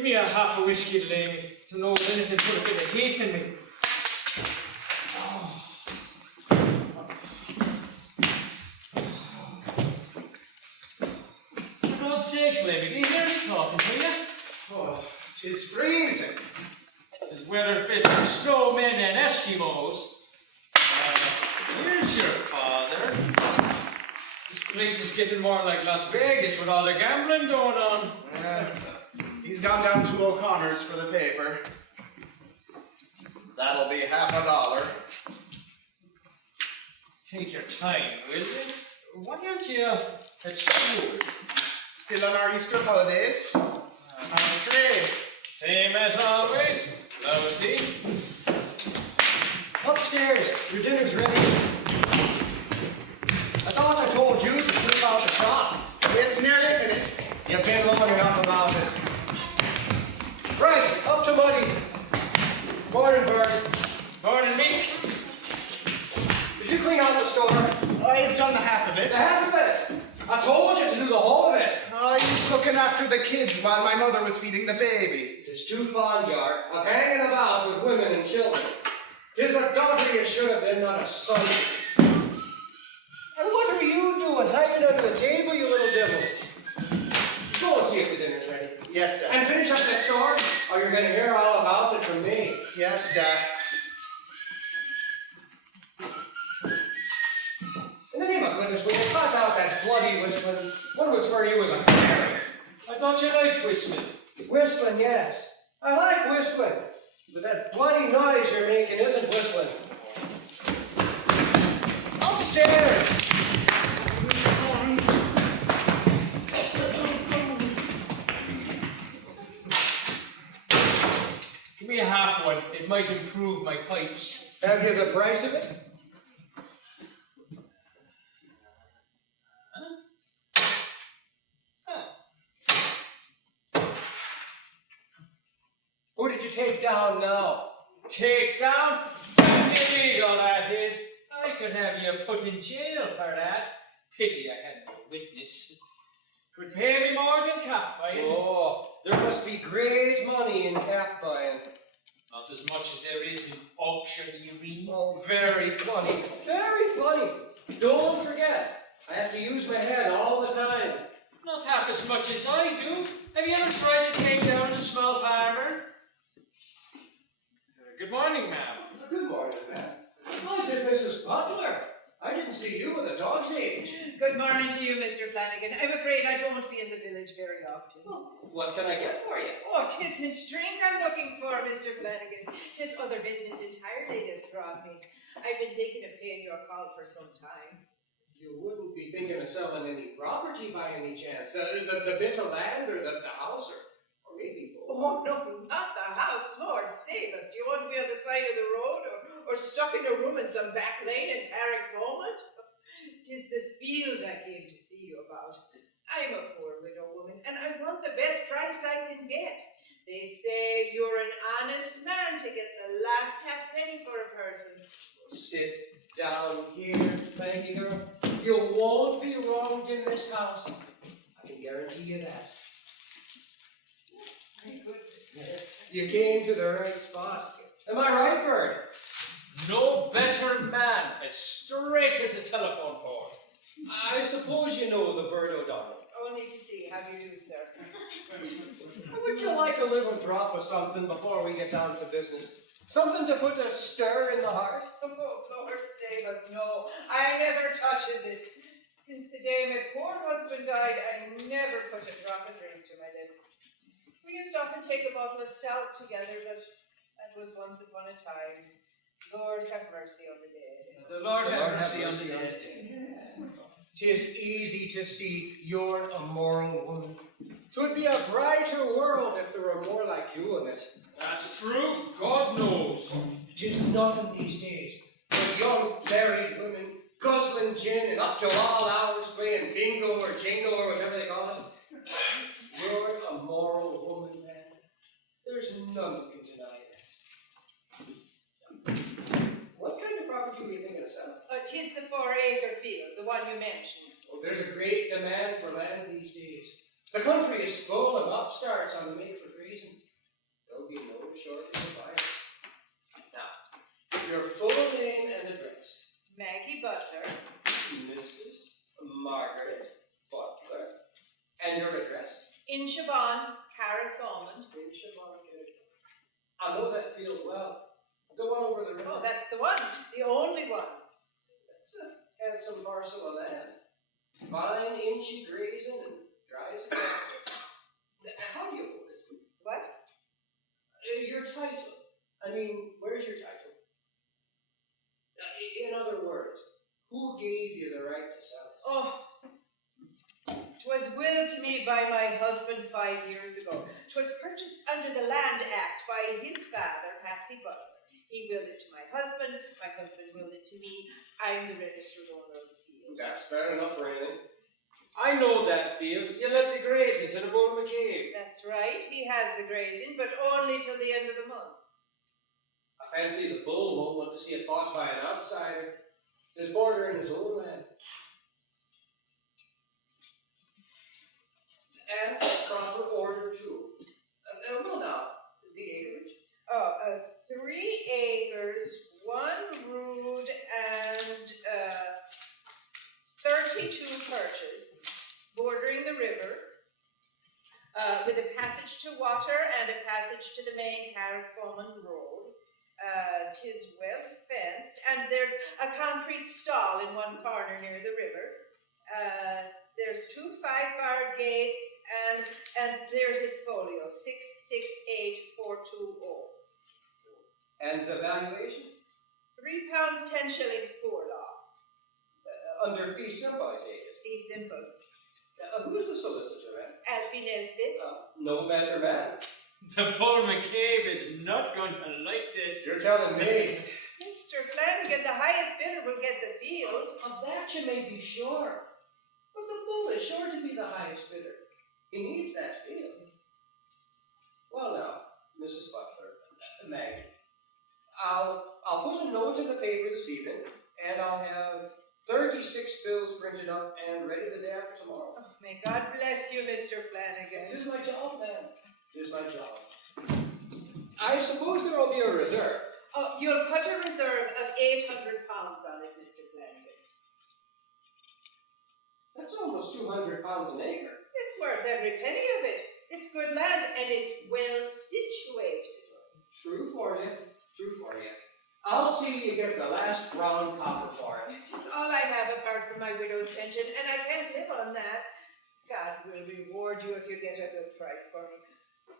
Give me a half a whiskey, Lady, to know if anything put a bit of heat in me. For God's sakes, Lady, do you hear me talking to you? Oh, 'tis freezing. It's weather fit for snowmen and Eskimos. Here's your father. This place is getting more like Las Vegas with all the gambling going on. He's gone down to O'Connor's for the paper. That'll be $50. Take your time, will you? Why aren't you at school? Still on our Easter holidays. How's trade? Same as always. Lousy. Upstairs, your dinner's ready. I thought I told you to sleep out the shop. It's nearly finished. You've been long enough about it. Right, up to Muddy. Morning, Bird. Morning, Mick. Did you clean out the store? I've done the half of it. The half of it. I told you to do the whole of it. I was looking after the kids while my mother was feeding the baby. Tis too fond, Yard, of hanging about with women and children. Tis a daughter you should have been, not a son. And what are you doing, hanging under the table, you little devil? Go and see if the dinner's ready. Yes, Dad. And finish up that store, or you're going to hear all about it from me. Yes, Dad. In the name of goodness, will you cut out that bloody whistling? One would swear you was a canary. I thought you liked whistling. Whistling, yes. I like whistling. But that bloody noise you're making isn't whistling. Upstairs! Give me a half one. It might improve my pipes. Have you the price of it? Who did you take down now? Take down? That's illegal, that is. I could have you put in jail for that. Pity I had no witness. Could pay me more than calf buying. Oh, there must be great money in calf buying. Not as much as there is in auctioneering. Oh, very funny. Very funny. Don't forget, I have to use my head all the time. Not half as much as I do. Have you ever tried to take down a small farmer? Good morning, ma'am. Good morning, ma'am. I said Mrs. Butler. I didn't see you at the dog's age. Good morning to you, Mr. Flanagan. I'm afraid I don't be in the village very often. What can I get for you? Oh, 'tisn't drink I'm looking for, Mr. Flanagan. 'Tis other business entirely that's brought me. I've been thinking of paying your call for some time. You wouldn't be thinking of selling any property by any chance? The bit of land or the house or maybe both? Oh, no, not the house. Lord save us. Do you want to be on the side of the road or stuck in a room in some back lane in Carrick Thomond? 'Tis the field I came to see you about. I'm a poor widow woman, and I want the best price I can get. They say you're an honest man to get the last halfpenny for a person. Sit down here, Maggie girl. You won't be wronged in this house. I can guarantee you that. My goodness, sir. You came to the right spot. Am I right, Bird? No better man, as straight as a telephone pole. I suppose you know the Bird O'Donnell. Only to see how you do, sir. Would you like a little drop of something before we get down to business? Something to put a stir in the heart? Oh, Lord save us, no. I never touches it. Since the day my poor husband died, I never put a drop of drink to my lips. We used to often take a bottle of stout together, but that was once upon a time. Lord have mercy on the dead. The Lord have mercy on the dead. 'Tis easy to see you're a moral woman. 'Twould be a brighter world if there were more like you in it. That's true. God knows. 'Tis nothing these days. But young married women guzzling gin and up till all hours playing bingo or jingle or whatever they call it. You're a moral woman, man. There's none who can deny that. What kind of property were you thinking of selling? 'Tis the 4-acre field, the one you mentioned. Oh, there's a great demand for land these days. The country is full of upstarts on the make for great. reason, there'll be no shortage of buyers. Now, your full name and address. Maggie Butler, Mrs. Margaret Butler. And your address? in Siobhan, Carrick Thomond. In Siobhan, Connecticut. I know that field well. The one over the river. Oh, that's the one, the only one. It's a handsome parcel of land. Fine, inchy grazing and dry as a carpet. How do you hold it? What? Your title. I mean, where's your title? In other words, who gave you the right to sell it? Oh, 'twas willed to me by my husband 5 years ago. 'Twas purchased under the Land Act by his father, Patsy Butler. He willed it to my husband willed it to me. I'm the registered owner of the field. That's fair enough for anything. I know that field. You let the grazing to the Bull McCabe. That's right, he has the grazing, but only till the end of the month. I fancy the bull won't want to see it bought by an outsider. His border in his own land. And proper order too. Well now, the acreage. Oh, 3 acres, 1 rood, and 32 perches, bordering the river, with a passage to water and a passage to the main Carrick-Thomond Road. 'Tis well fenced, and there's a concrete stall in one corner near the river. There's 2 5-bar gates, and there's its folio, 668420. And the valuation? £3 10 shillings poor law. Under fee simple, I take it. Be simple. Who's the solicitor, man? Alfie Nesbitt. No better man. The Bull McCabe is not going to like this. You're telling me. Mr. Flanagan, the highest bidder will get the field. Of that you may be sure. But the bull is sure to be the highest bidder. He needs that field. Well now, Mrs. Butler, Maggie, I'll put a note in the paper this evening, and I'll have 36 bills printed up and ready the day after tomorrow. Oh, may God bless you, Mr. Flanagan. It is my job, man. It is my job. I suppose there will be a reserve. Oh, you'll put a reserve of £800 on it, Mr. Flanagan. That's almost £200 an acre. It's worth every penny of it. It's good land, and it's well situated. True for you. True for you. I'll see you get the last brown copper for it. It is all I have apart from my widow's pension, and I can't live on that. God will reward you if you get a good price for me.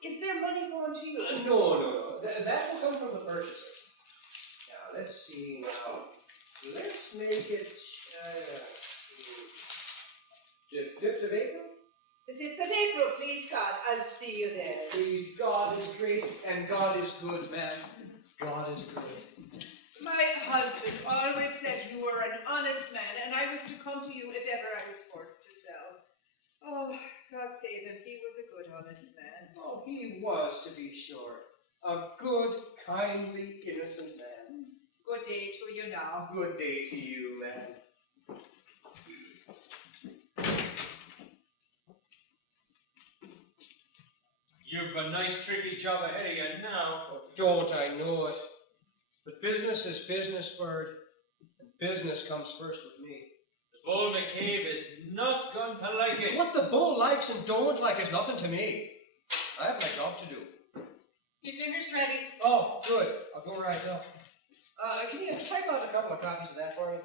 Is there money going to you? No. That will come from the purchaser. Now, let's see now. Let's make it, the 5th of April? The 5th of April, please God. I'll see you there. Please, God is great, and God is good, man. God is good. My husband always said you were an honest man, and I was to come to you if ever I was forced to sell. Oh, God save him. He was a good, honest man. Oh, he was, to be sure. A good, kindly, innocent man. Good day to you now. Good day to you, man. You've a nice tricky job ahead of you now. Don't I know it? But business is business, Bird. And business comes first with me. The Bull McCabe is not going to like it. What the bull likes and don't like is nothing to me. I have my job to do. Your dinner's ready. Oh, good. I'll go right up. Can you type out a couple of copies of that for me?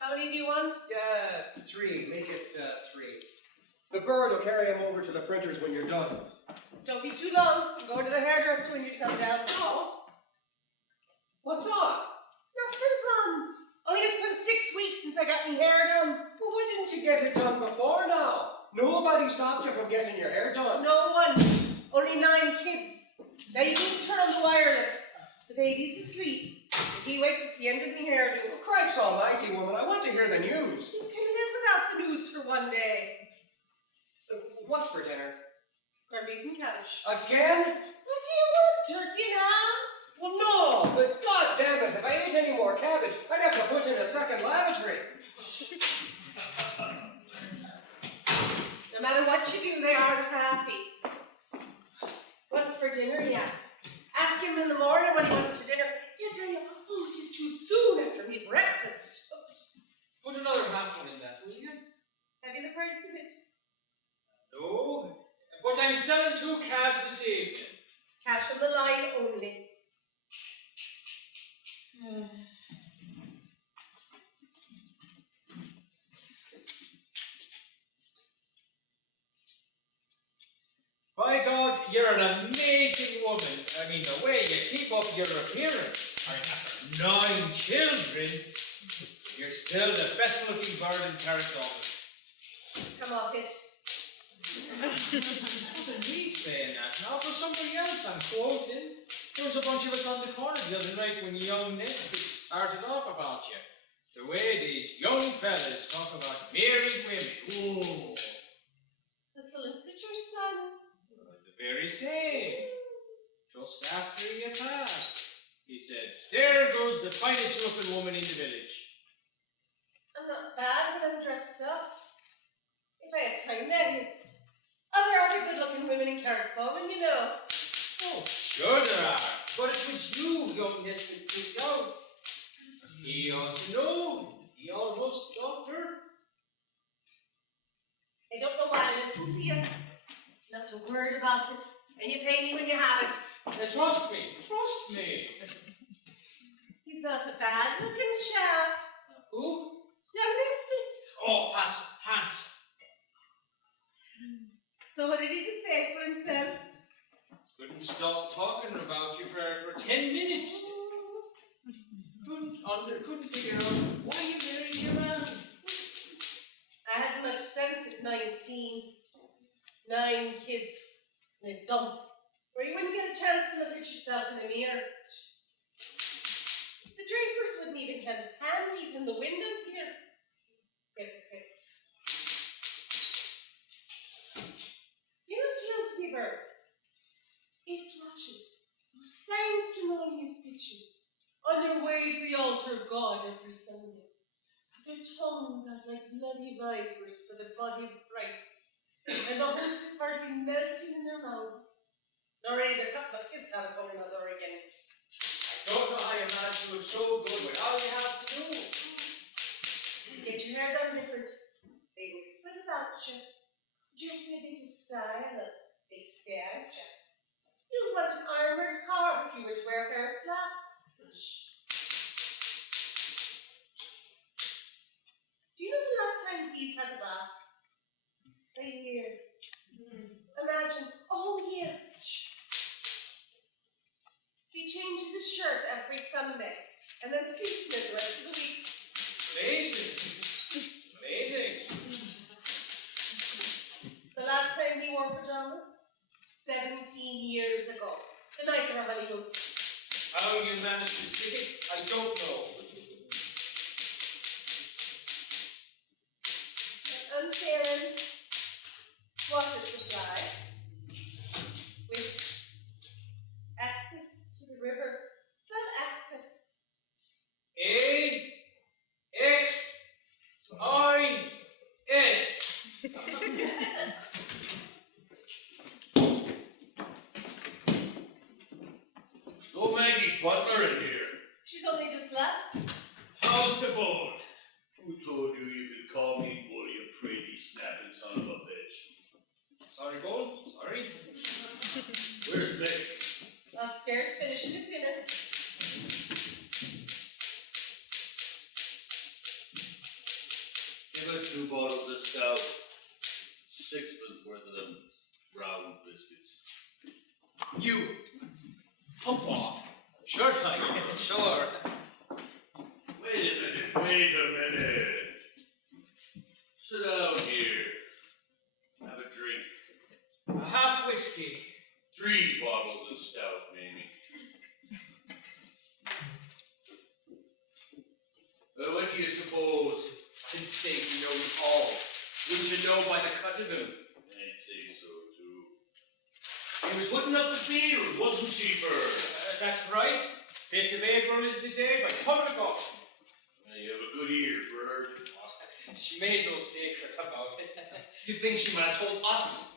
How many do you want? 3. Make it 3. The Bird will carry them over to the printers when you're done. Don't be too long. Go to the hairdresser when you come down. Oh. What's on? Nothing's on. Only it's been 6 weeks since I got my hair done. Well, why didn't you get it done before now? Nobody stopped you from getting your hair done. No one. Only 9 kids. Now you need to turn on the wireless. The baby's asleep. If he wakes, it's the end of the hairdo. Oh, Christ almighty, woman, I want to hear the news. You can live without the news for one day. What's for dinner? Corned beef and cabbage. Again? What do you want, turkey now? Well, no, but god damn it, if I ate any more cabbage, I'd have to put in a second lavatory. No matter what you do, they aren't happy. wants for dinner, yes. Ask him in the morning what he wants for dinner. He'll tell you, oh, it is too soon after me breakfast. Put another half one in that, will you? Have you the price of it? No, but I'm selling 2 calves this evening. Cash on the line only. By God, you're an amazing woman. I mean, the way you keep up your appearance. I have 9 children. You're still the best looking bird in Carrickfergus. Come off it. Wasn't me saying that. Now for somebody else I'm quoting. There was a bunch of us on the corner the other night when young Nesbitt started off about you. The way these young fellas talk about married women. Ooh. The solicitor's son. The very same. Just after you passed, he said, there goes the finest looking woman in the village. I'm not bad when I'm dressed up. If I had time, that is. Oh, there are the good-looking women in Carrickfergus, you know. Oh, sure there are. But it was you, young Nesbitt, picked out. He ought to know. He almost dumped her. I don't know why I listen to you. Not a word about this. And you pay me when you have it. Trust me. Trust me. He's not a bad-looking chap. Who? Young Nesbitt. Oh, Hans. So what did he just say for himself? Couldn't stop talking about you for 10 minutes. Couldn't figure out why you married your man. I had much sense at 19. 9 kids and a dump, where you wouldn't get a chance to look at yourself in the mirror. The drapers wouldn't even have panties in the windows here. Hypocrites. You know what kills me, Bert? It's watching those sanctimonious bitches on their way to the altar of God every Sunday, with their tongues out like bloody vipers for the body of Christ, and the host is hardly melting in their mouths, nor ready to cut the piss out of one another again. I don't know how you manage to look so good with all you have to do. Get your hair done different. They whisper about you. Dress in a bit of style. They stare at you. You'd want an armoured car if you were to wear a pair of slacks. Do you know the last time he's had a bath? A year. Imagine a whole year. He changes his shirt every Sunday and then sleeps in it the rest of the week. Amazing. The last time he wore pajamas? 17 years ago. The night of our honeymoon. How you managed to stick it, I don't know. An unfailing water supply with access to the river. Spell access. A-X-I-S. No Maggie Butler in here. She's only just left. How's the board? Who told you you could call me bully, you pretty snapping son of a bitch? Sorry, Bull. Sorry. Where's Mick? Upstairs finishing his dinner. Give us 2 bottles of stout. 6pence worth of them round biscuits. You. Hump off. Sure, Tyke. Sure. Wait a minute. Sit down here. Have a drink. A half whiskey. 3 bottles of stout, maybe. Well, what do you suppose? I'd say he knows all. Wouldn't you know by the cut of him? I'd say so, too. She was putting up the field, wasn't she, Bird? That's right. 5th of April is the day by public auction. Well, you have a good ear, Bird. She made no secret about it. You think she might have told us?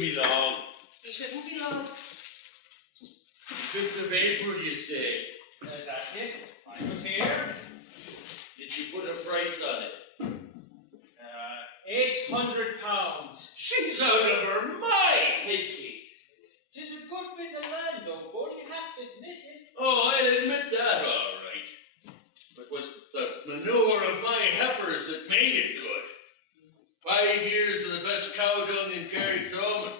be long. He shouldn't be long. 5th of April, you say? That's it. I was here. Did you put a price on it? £800. She's out of her mind! Hickeys. Tis a good bit of land, though, boy. You have to admit it. Oh, I'll admit that, all right. But it was the manure of my heifers that made it good. 5 years of the best cow dung in Carrickthorne.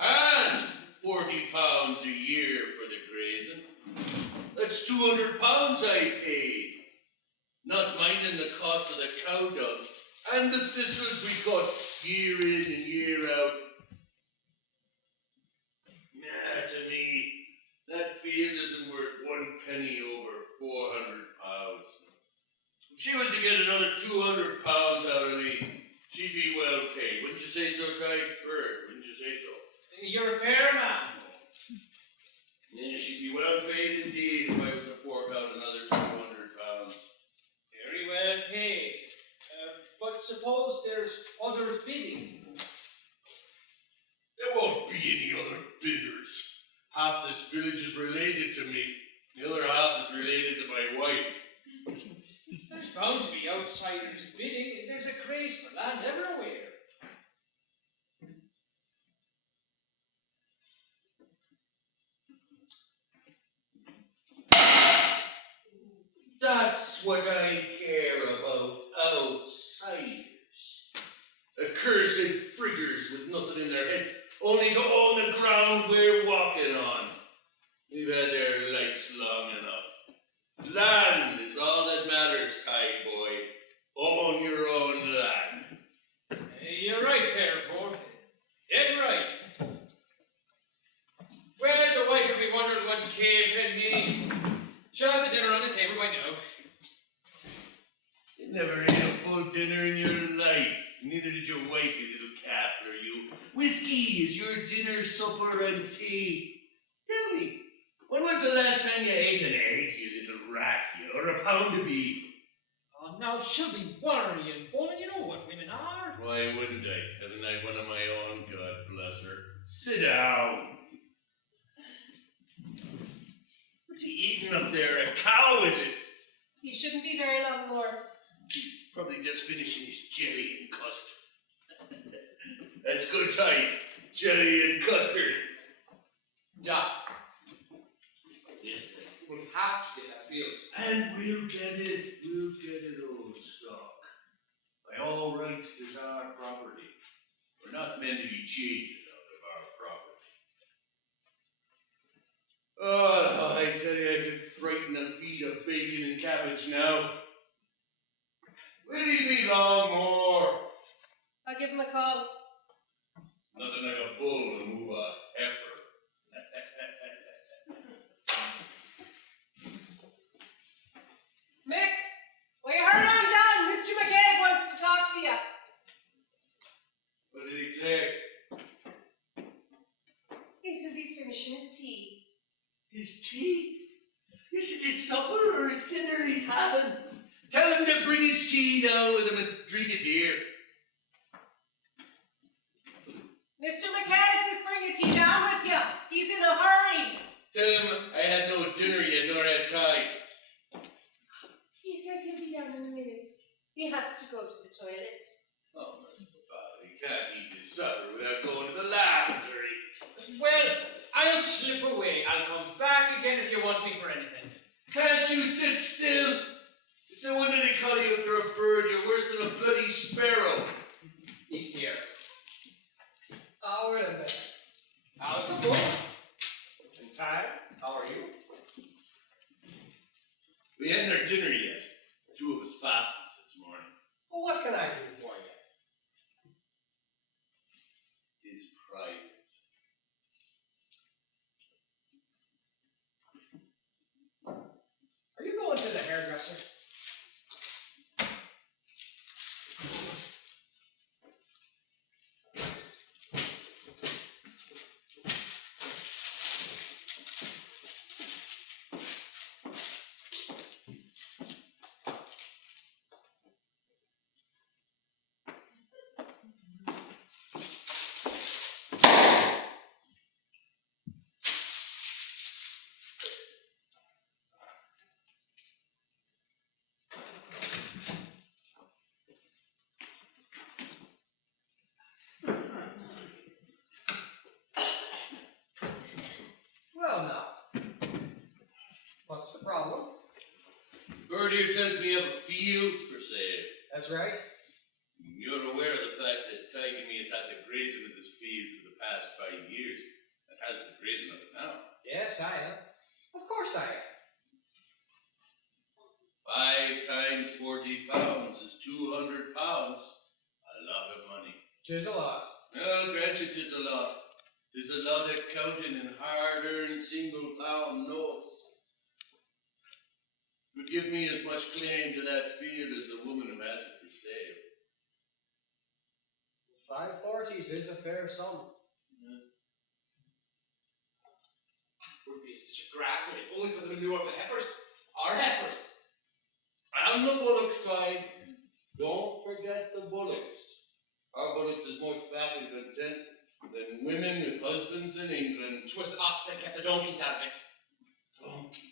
And 40 pounds a year for the grazing. That's 200 pounds I paid. Not minding the cost of the cow dung and the thistles we cut year in and year out. Nah, to me, that field isn't worth 1 penny over 400 pounds. If she was to get another 200 pounds out of me, she'd be well paid. Wouldn't you say so, Ty? Bird, wouldn't you say so? You're a fair man. Yeah, she'd be well paid indeed if I was to fork out another 200 pounds. Very well paid. But suppose there's others bidding. There won't be any other bidders. Half this village is related to me. The other half is related to my wife. There's bound to be outsiders bidding. There's a craze for land everywhere. That's what I care about, outsiders. Accursed friggers with nothing in their heads, only to own the ground we're walking on. We've had their lights long enough. Land is all that matters, Ty boy. Own your own land. You're right there, boy. Dead right. Well, the wife will be wondering what's cave and me. She'll have the dinner on the table by now. You never ate a full dinner in your life. Neither did your wife, you little calf, or you. Whiskey is your dinner, supper, and tea. Tell me, when was the last time you ate an egg, you little rat, you, or a pound of beef? Oh, now she'll be worrying, boy. You know what women are. Why wouldn't I? Haven't I one of my own, God bless her? Sit down. What's he eating up there? A cow, is it? He shouldn't be very long more. Probably just finishing his jelly and custard. That's good type. Jelly and custard. Doc, Yes, we'll have to get that field. and we'll get it, old stock. By all rights, 'tis our property. We're not meant to be changing out of our property. Oh, I tell you, I could frighten a feed of bacon and cabbage now. Will he be long more? I'll give him a call. Nothing like a bull to move a heifer. Mick, will you hurry on down? Mr. McCabe wants to talk to you. What did he say? He says he's finishing his tea. His tea? Is it his supper or his dinner he's having? Tell him to bring his tea down with him and drink it here. Mr. McCabe says bring your tea down with you. He's in a hurry. Tell him I had no dinner yet nor had time. He says he'll be down in a minute. He has to go to the toilet. Oh, merciful Father, he can't eat his supper without going to the lavatory. Well, I'll slip away. I'll come back again if you want me for anything. Can't you sit still? It's no wonder they call you after a bird. You're worse than a bloody sparrow. He's here. Oh, we're in bed. How's the book? And Ty, how are you? We hadn't our dinner yet. Two of us fasted since morning. Well, what can I do for you? It's private. Are you going to the hairdresser? What's the problem? Bird here tells me you have a field for sale. That's right. You're aware of the fact that Tig and me has had the grazing of this field for the past 5 years, and has the grazing of it now. Yes, I am. Of course I am. 5 times 40 pounds is 200 pounds. A lot of money. 'Tis a lot. I'll grant you 'tis a lot. 'Tis a lot of counting in hard-earned single-pound notes. Would give me as much claim to that field as the woman who has it for sale. 540s is a fair sum. Would be a stitch of grass in it, only for the manure of the heifers. Our heifers. And the bullocks, Tig. Don't forget the bullocks. Our bullocks is more fat and content than women with husbands in England. 'Twas us that kept the donkeys out of it. Donkeys.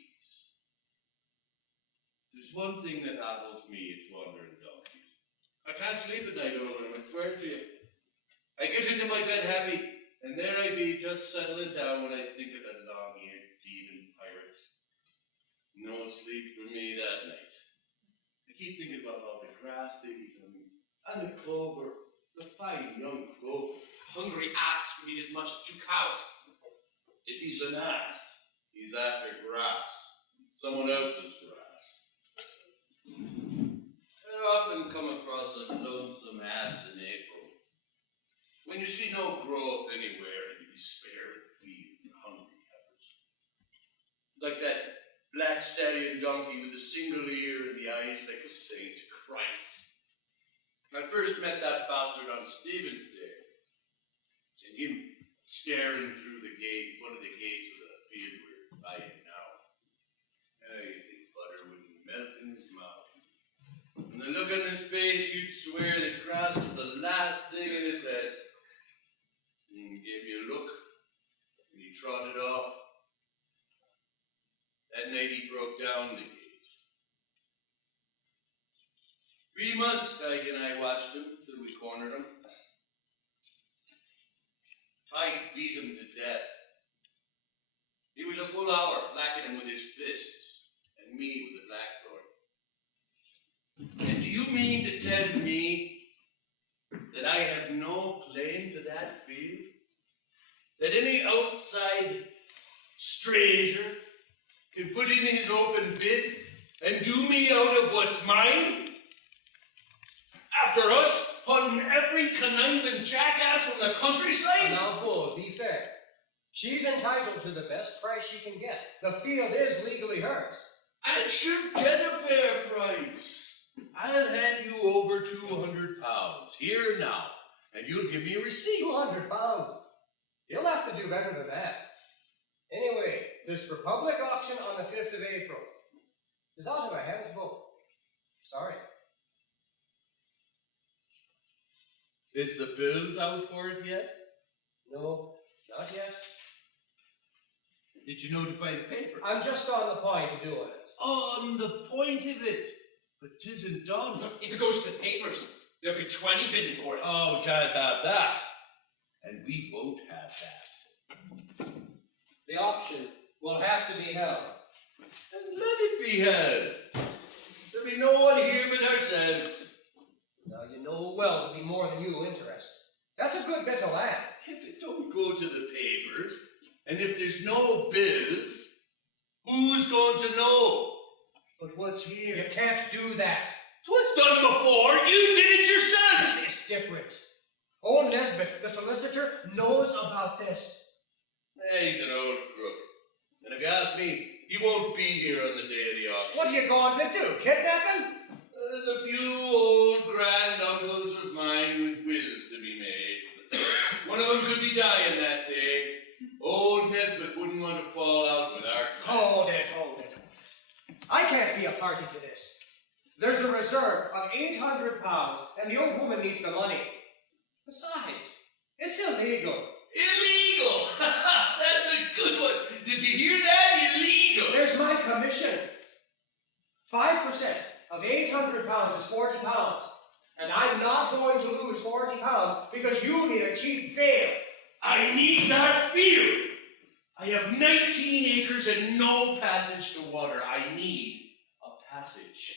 There's one thing that happens me, it's wandering donkeys. I can't sleep at night over them, I swear to you. I get into my bed happy, and there I be, just settling down when I think of the long-eared thieving pirates. No sleep for me that night. I keep thinking about all the grass they eat on me, and the clover, the fine young clover. A hungry ass would eat as much as 2 cows. If he's an ass, he's after grass, someone else's grass. I often come across a lonesome ass in April. When you see no growth anywhere and you despair at the field and hungry heifers. Like that black stallion donkey with a single ear and the eyes like a saint. Christ. I first met that bastard on Stephen's Day. And him staring through the gate, one of the gates of the field we're buying now. You think butter wouldn't melt in his mouth. And the look on his face, you'd swear that grass was the last thing in his head. And he gave me a look, and he trotted off. That night he broke down the gate. 3 months, Tig and I watched him till we cornered him. Tig beat him to death. He was a full hour flacking him with his fists, and me with the blackthorn. And do you mean to tell me that I have no claim to that field? That any outside stranger can put in his open bid and do me out of what's mine? After us hunting every conniving jackass from the countryside? Now, Bull, be fair. She's entitled to the best price she can get. The field is legally hers. And she'll get a fair price. I'll hand you over 200 pounds, here and now, and you'll give me a receipt. 200 pounds. You'll have to do better than that. Anyway, there's for public auction on the 5th of April. It's out of my hands, Bull. Sorry. Is the bills out for it yet? No, not yet. Did you notify the paper? I'm just on the point of doing it. On the point of it, but 'tisn't done. If it goes to the papers, there'll be 20 bidding for it. Oh, we can't have that. And we won't have that. The auction will have to be held. And let it be held. There'll be no one here but ourselves. Now, you know well to be more than you interested. That's a good bit of land. If it don't go to the papers, and if there's no bills, who's going to know? But what's here? You can't do that. What's done before? You did it yourself! This is different. Old Nesbitt, the solicitor, knows about this. He's an old crook. And if you ask me, he won't be here on the day of the auction. What are you going to do, kidnap him? There's a few old granduncles of mine with wills to be made. One of them could be dying that day. Old Nesbitt wouldn't want to fall out with our Hold it. I can't be a party to this. There's a reserve of 800 pounds, and the old woman needs the money. Besides, it's illegal. Illegal! That's a good one. Did you hear that? Illegal! There's my commission. 5% of 800 pounds is 40 pounds. And I'm not going to lose 40 pounds because you need a cheap fail. I need that field. I have 19 acres and no passage to water. I need a passage.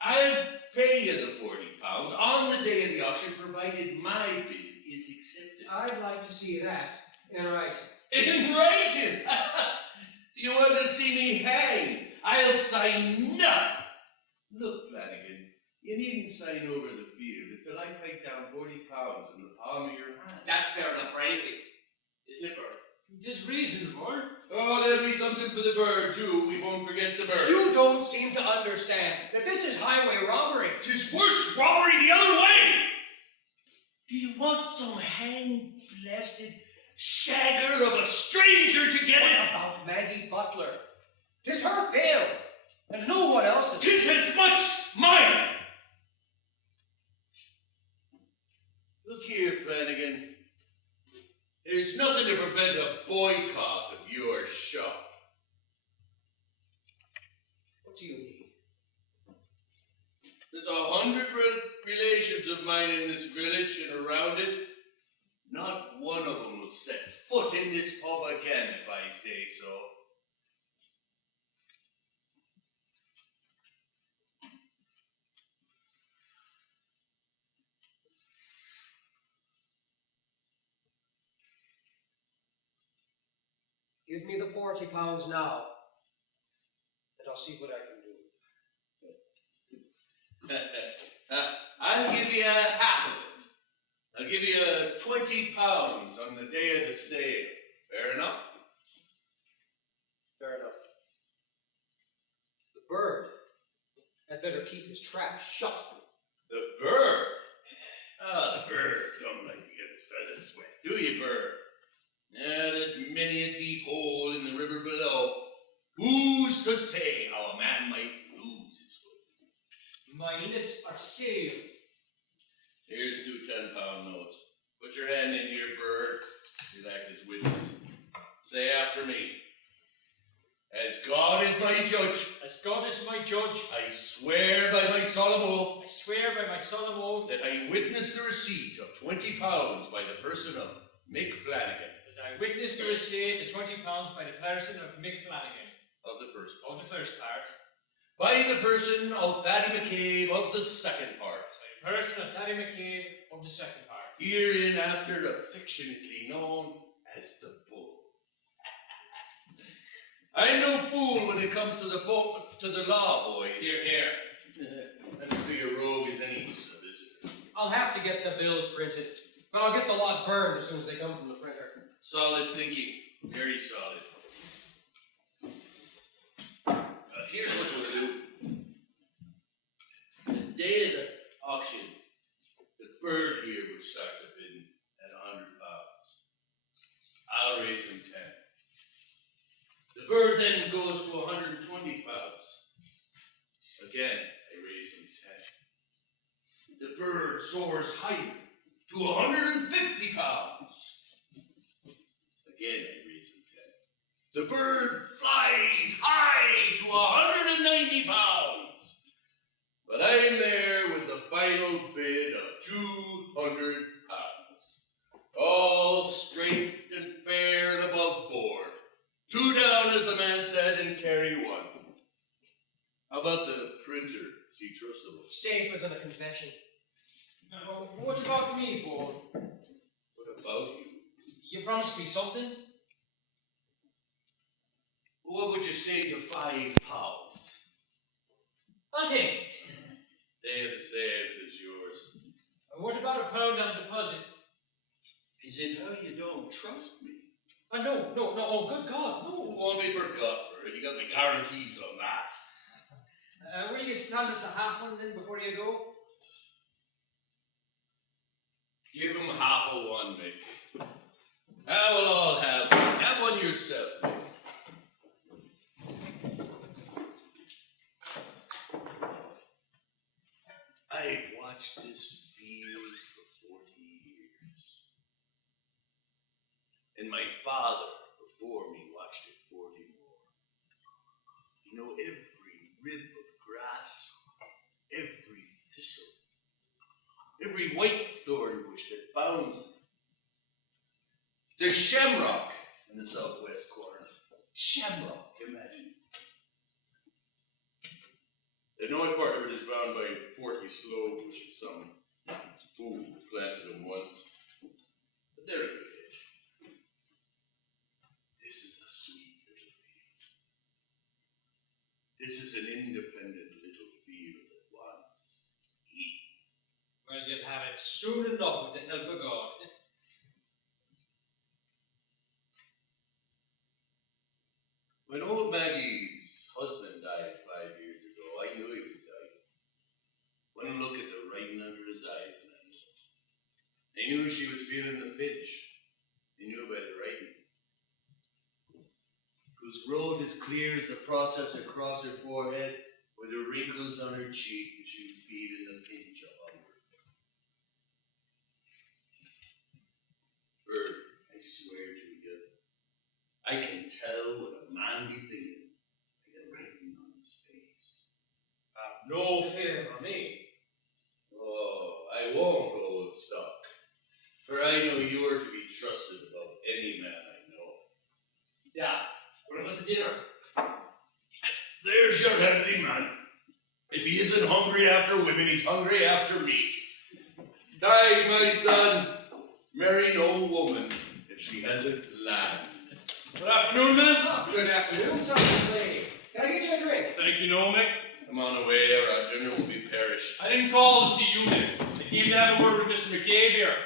I'll pay you the 40 pounds on the day of the auction, provided my bid is accepted. I'd like to see that in writing. In writing? Do you want to see me hang? I'll sign nothing. Look, Flanagan, you needn't sign over the field until I peg down 40 pounds in the palm of your hand. That's fair enough for anything. Isn't it, Bird? It is reasonable. Oh, there'll be something for the bird, too. We won't forget the bird. You don't seem to understand that this is highway robbery. 'Tis worse robbery the other way. Do you want some hang-blasted shagger of a stranger to get What it? about Maggie Butler? 'Tis her field, and no one else's. 'Tis as much mine. Look here, Flanagan. There's nothing to prevent a boycott of your shop. What do you mean? There's 100 relations of mine in this village and around it. Not one of them will set foot in this pub again if I say so. Give me the 40 pounds now, and I'll see what I can do. I'll give you half of it. I'll give you 20 pounds on the day of the sale. Fair enough? Fair enough. The bird had better keep his trap shut. The bird? Ah, the bird don't like to get his feathers wet. Do you, bird? Yeah, there's many a deep hole in the river below. Who's to say how a man might lose his foot? My lips are sealed. Here's 2 10-pound notes. Put your hand in here, bird. You'll act as witness. Say after me. As God is my judge, As God is my judge, I swear by my solemn oath I swear by my solemn oath that I witness the receipt of 20 pounds by the person of Mick Flanagan that I witness the receipt of 20 pounds by the person of Mick Flanagan, of the first part, of the first part, by the person of Thaddy McCabe of the second part, by the person of Thaddy McCabe of the second part, hereinafter affectionately known as the Bull. I'm no fool when it comes to the law, boys. Here, here. As big a rogue as any solicitor. I'll have to get the bills printed, but I'll get the lot burned as soon as they come from the printer. Solid thinking. Very solid. Here's what we'll do. The day of the auction, the bird here will start the bidding at 100 pounds. I'll raise him 10. The bird then goes to 120 pounds. Again, I raise him 10. The bird soars higher to 150 pounds. Again, I raise him 10. The bird flies high to 190 pounds. But I'm there with the final bid of 200 pounds. All straight and fair and above board. 2 down, as the man said, and carry 1. How about the printer? Is he trustable? Safer than a confession. Now, what about me, Bull? What about you? You promised me something? What would you say to 5 pounds? I'll take it. Day of the sale is yours. And what about a pound on deposit? Is it how you don't trust me? No, oh, good God, no. Won't be forgot, Bird. You got my guarantees on that. Will you stand us a half one then before you go? Give him half a 1, Mick. I will all have one. Have one yourself, Mick. I've watched this field for 40 years. And my father before me watched it 40 more. You know every rib of grass, every thistle, every white thorn bush that bounds it. The shamrock The north part of it is bound by Forty Slope, which is some fool planted them once. But they're a good edge. This is a sweet little field. This is an independent little field that wants Eden. Well, you'll have it soon enough with the help of God. When old Maggie's husband died 5 years ago, I knew he was dying. One look at the writing under his eyes, and I knew. I knew she was feeling the pinch. I knew by the writing. Whose road as clear as the process across her forehead, were the wrinkles on her cheek, and she was feeling the pinch of hunger. Bird, I swear to you, I can tell what a man be thinking by the writing on his face. Have no fear for me. Oh, I won't go with stock, for I know you are to be trusted above any man I know. Dad, what about the dinner? There's your healthy man. If he isn't hungry after women, he's hungry after meat. Die, my son. Marry no woman if she hasn't land. Good afternoon, men. Oh, good afternoon, Sergeant Lady. Can I get you a drink? Thank you, no, Mick. Come on away, or our dinner will be perished. I didn't call to see you, Mick. I came to have a word with Mr. McCabe here.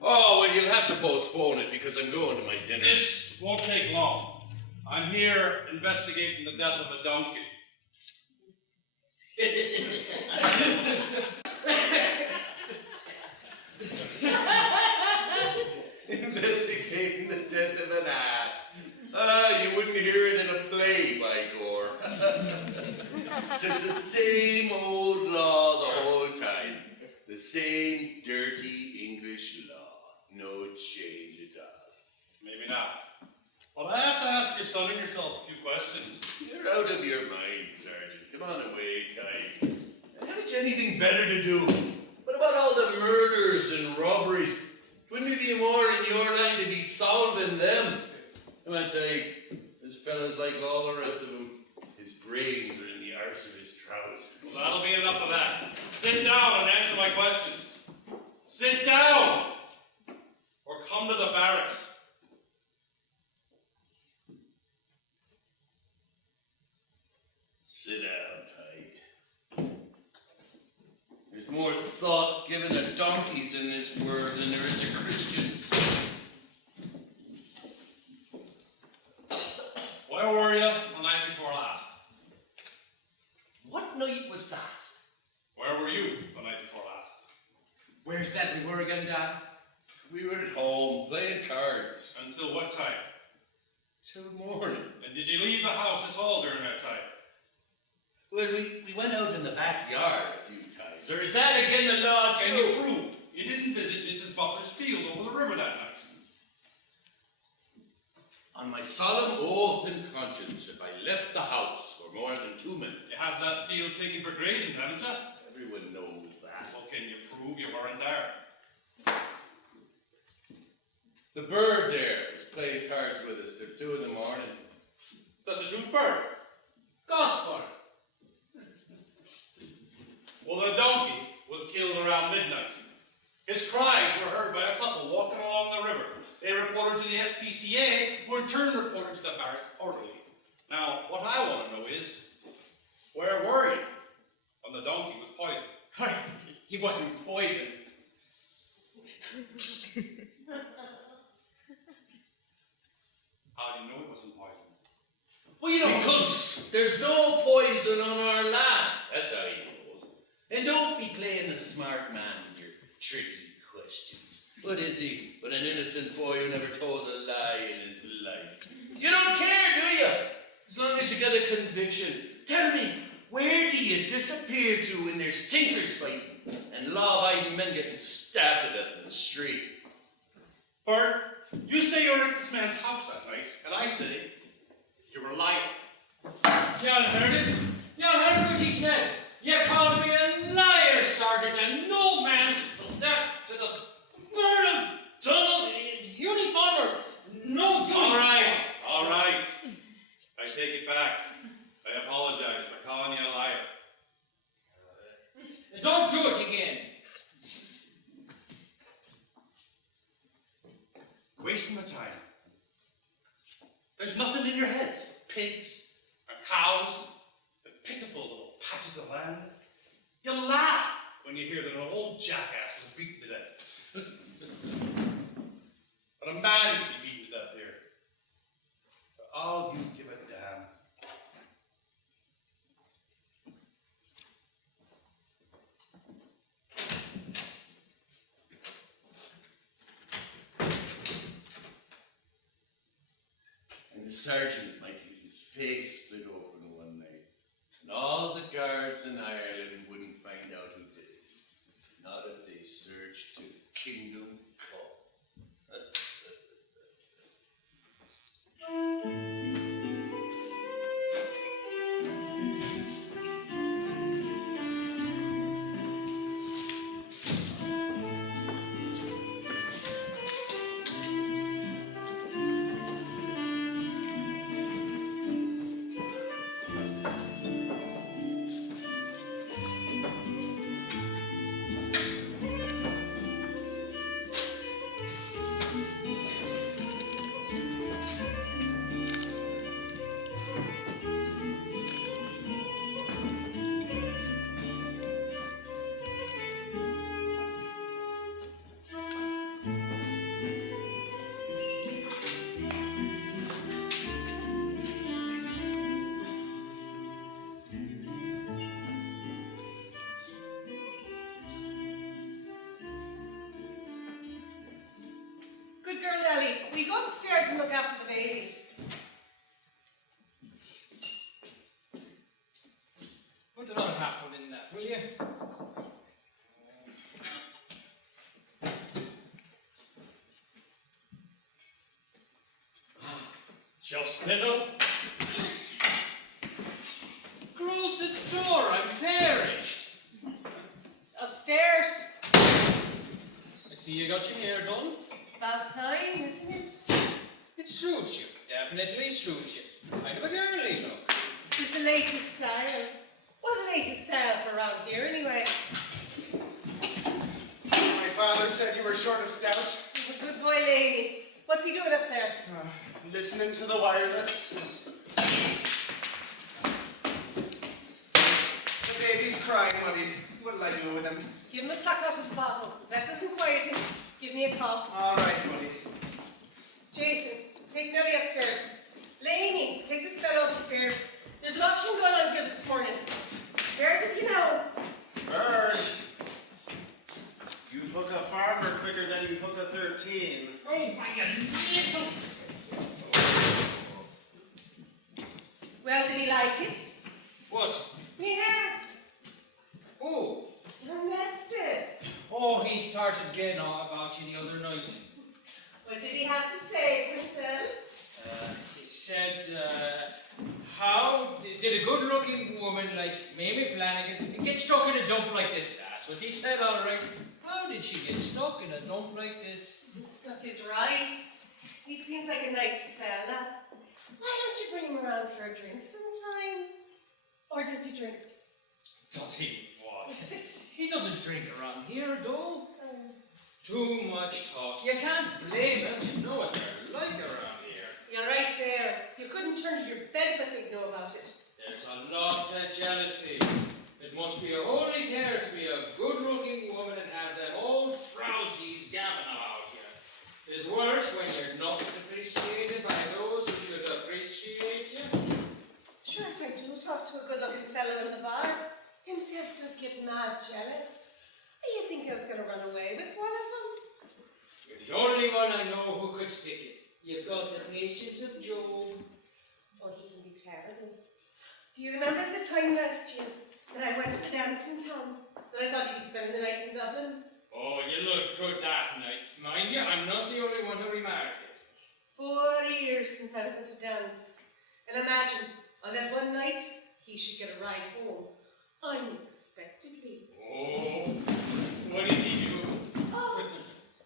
Oh, well, you'll have to postpone it because I'm going to my dinner. This won't take long. I'm here investigating the death of a donkey. Investigating the death of an ass. Ah, you wouldn't hear it in a play, by gore. It's the same old law the whole time. The same dirty English law. No change at all. Maybe not. But I have to ask your son and yourself a few questions. You're out of your mind, Sergeant. Come on away, Ty. Haven't you anything better to do? What about all the murders and robberies? Wouldn't it be more in your line to be solving them? Come on, Ty. This fella's like all the rest of them. His brains are in the arse of his trousers. Well, that'll be enough of that. Sit down and answer my questions. Sit down! Or come to the barracks. Sit down, Ty. There's more thought given to donkeys in this world than there is to Christians. Where were you the night before last? What night was that? Where were you the night before last? Where's that we were again, Dad? We were at home playing cards Until what time? till morning. And did you leave the house at all during that time? Well, we went out in the backyard a few times. Or is that again the law too? Can you prove you didn't visit Mrs. Butler's field over the river that night? On my solemn oath and conscience, if I left the house for more than 2 minutes. You have that field taken for grazing, haven't you? Everyone knows that. Well, can you prove you weren't there? The bird there was playing cards with us till 2 in the morning. Is that the truth, bird? Gospel. Well, the donkey was killed around midnight. His cries were heard by a couple walking along the river. They reported to the SPCA, who in turn reported to the barrack orderly. Now, what I want to know is, where were you when the donkey was poisoned? He wasn't poisoned. How do you know it wasn't poisoned? Well, you know. Because there's no poison on our land. That's how he knows. And don't be playing the smart man with your tricky questions. What is he but an innocent boy who never told a lie in his life? You don't care, do you? As long as you get a conviction. Tell me, where do you disappear to when there's tinkers fighting and law-abiding men getting stabbed to death in the street? Bert, you say you were at this man's house that night, and I say you were lying. Y'all heard it? Y'all heard what he said? You called me a liar, Sergeant, and no man was deaf to the bird of tunnel uniform or no uniform. All right. I take it back. I apologize for calling you a liar. You laugh when you hear that an old jackass was beaten to death. But a man could be beaten to death here. For all you give a damn. And the sergeant might get his face split open one night, and all the guards in Ireland wouldn't find out who did it. Not if they searched to kingdom come. Good girl, Nellie. Will you go upstairs and look after the baby? Put another half one in that, will you? Just enough. Close the door, I'm perished. Upstairs. I see you got your hair done. About time, isn't it? It suits you, definitely suits you. Kind of a girly look. It's the latest style. What the latest style for around here, anyway? My father said you were short of stout. Good boy, lady. What's he doing up there? Listening to the wireless. The baby's crying, Muddy. What'll I do with him? Give him a suck out of the bottle. If that doesn't quiet him, give me a call. All right, Muddy. Jason, take Nellie upstairs. Lainey, take this fellow upstairs. There's an auction going on here this morning. Upstairs if you know. Bird. You hook a farmer quicker than you hook a 13. Oh, my little... Well, did he like it? What? Me hair. Oh. You're nested. Oh, he started getting on about you the other night. What did he have to say for himself? He said, how did a good-looking woman like Mamie Flanagan get stuck in a dump like this? That's what he said, all right. How did she get stuck in a dump like this? Stuck is right. He seems like a nice fella. Why don't you bring him around for a drink sometime? Or does he drink? Does he what? He doesn't drink around here, though. Too much talk. You can't blame him. You know what they're like around here. You're right there. You couldn't turn to your bed but they'd know about it. There's a lot of jealousy. It must be a holy tear to be a good-looking woman and have them old frowsies gabbing about you. It's worse when you're not appreciated by those who should appreciate you. Sure, if I do talk to a good-looking fellow in the bar, himself does get mad jealous. You think I was going to run away with one of them? You're the only one I know who could stick it. You've got the patience of Job. Oh, he can be terrible. Do you remember the time last year that I went to the dance in town? That I thought you'd be spending the night in Dublin? Oh, you look good that night. Mind you, I'm not the only one who remarked it. 4 years since I was at a dance. And imagine, on that one night, he should get a ride home. Unexpectedly. Oh, what did he do? Oh,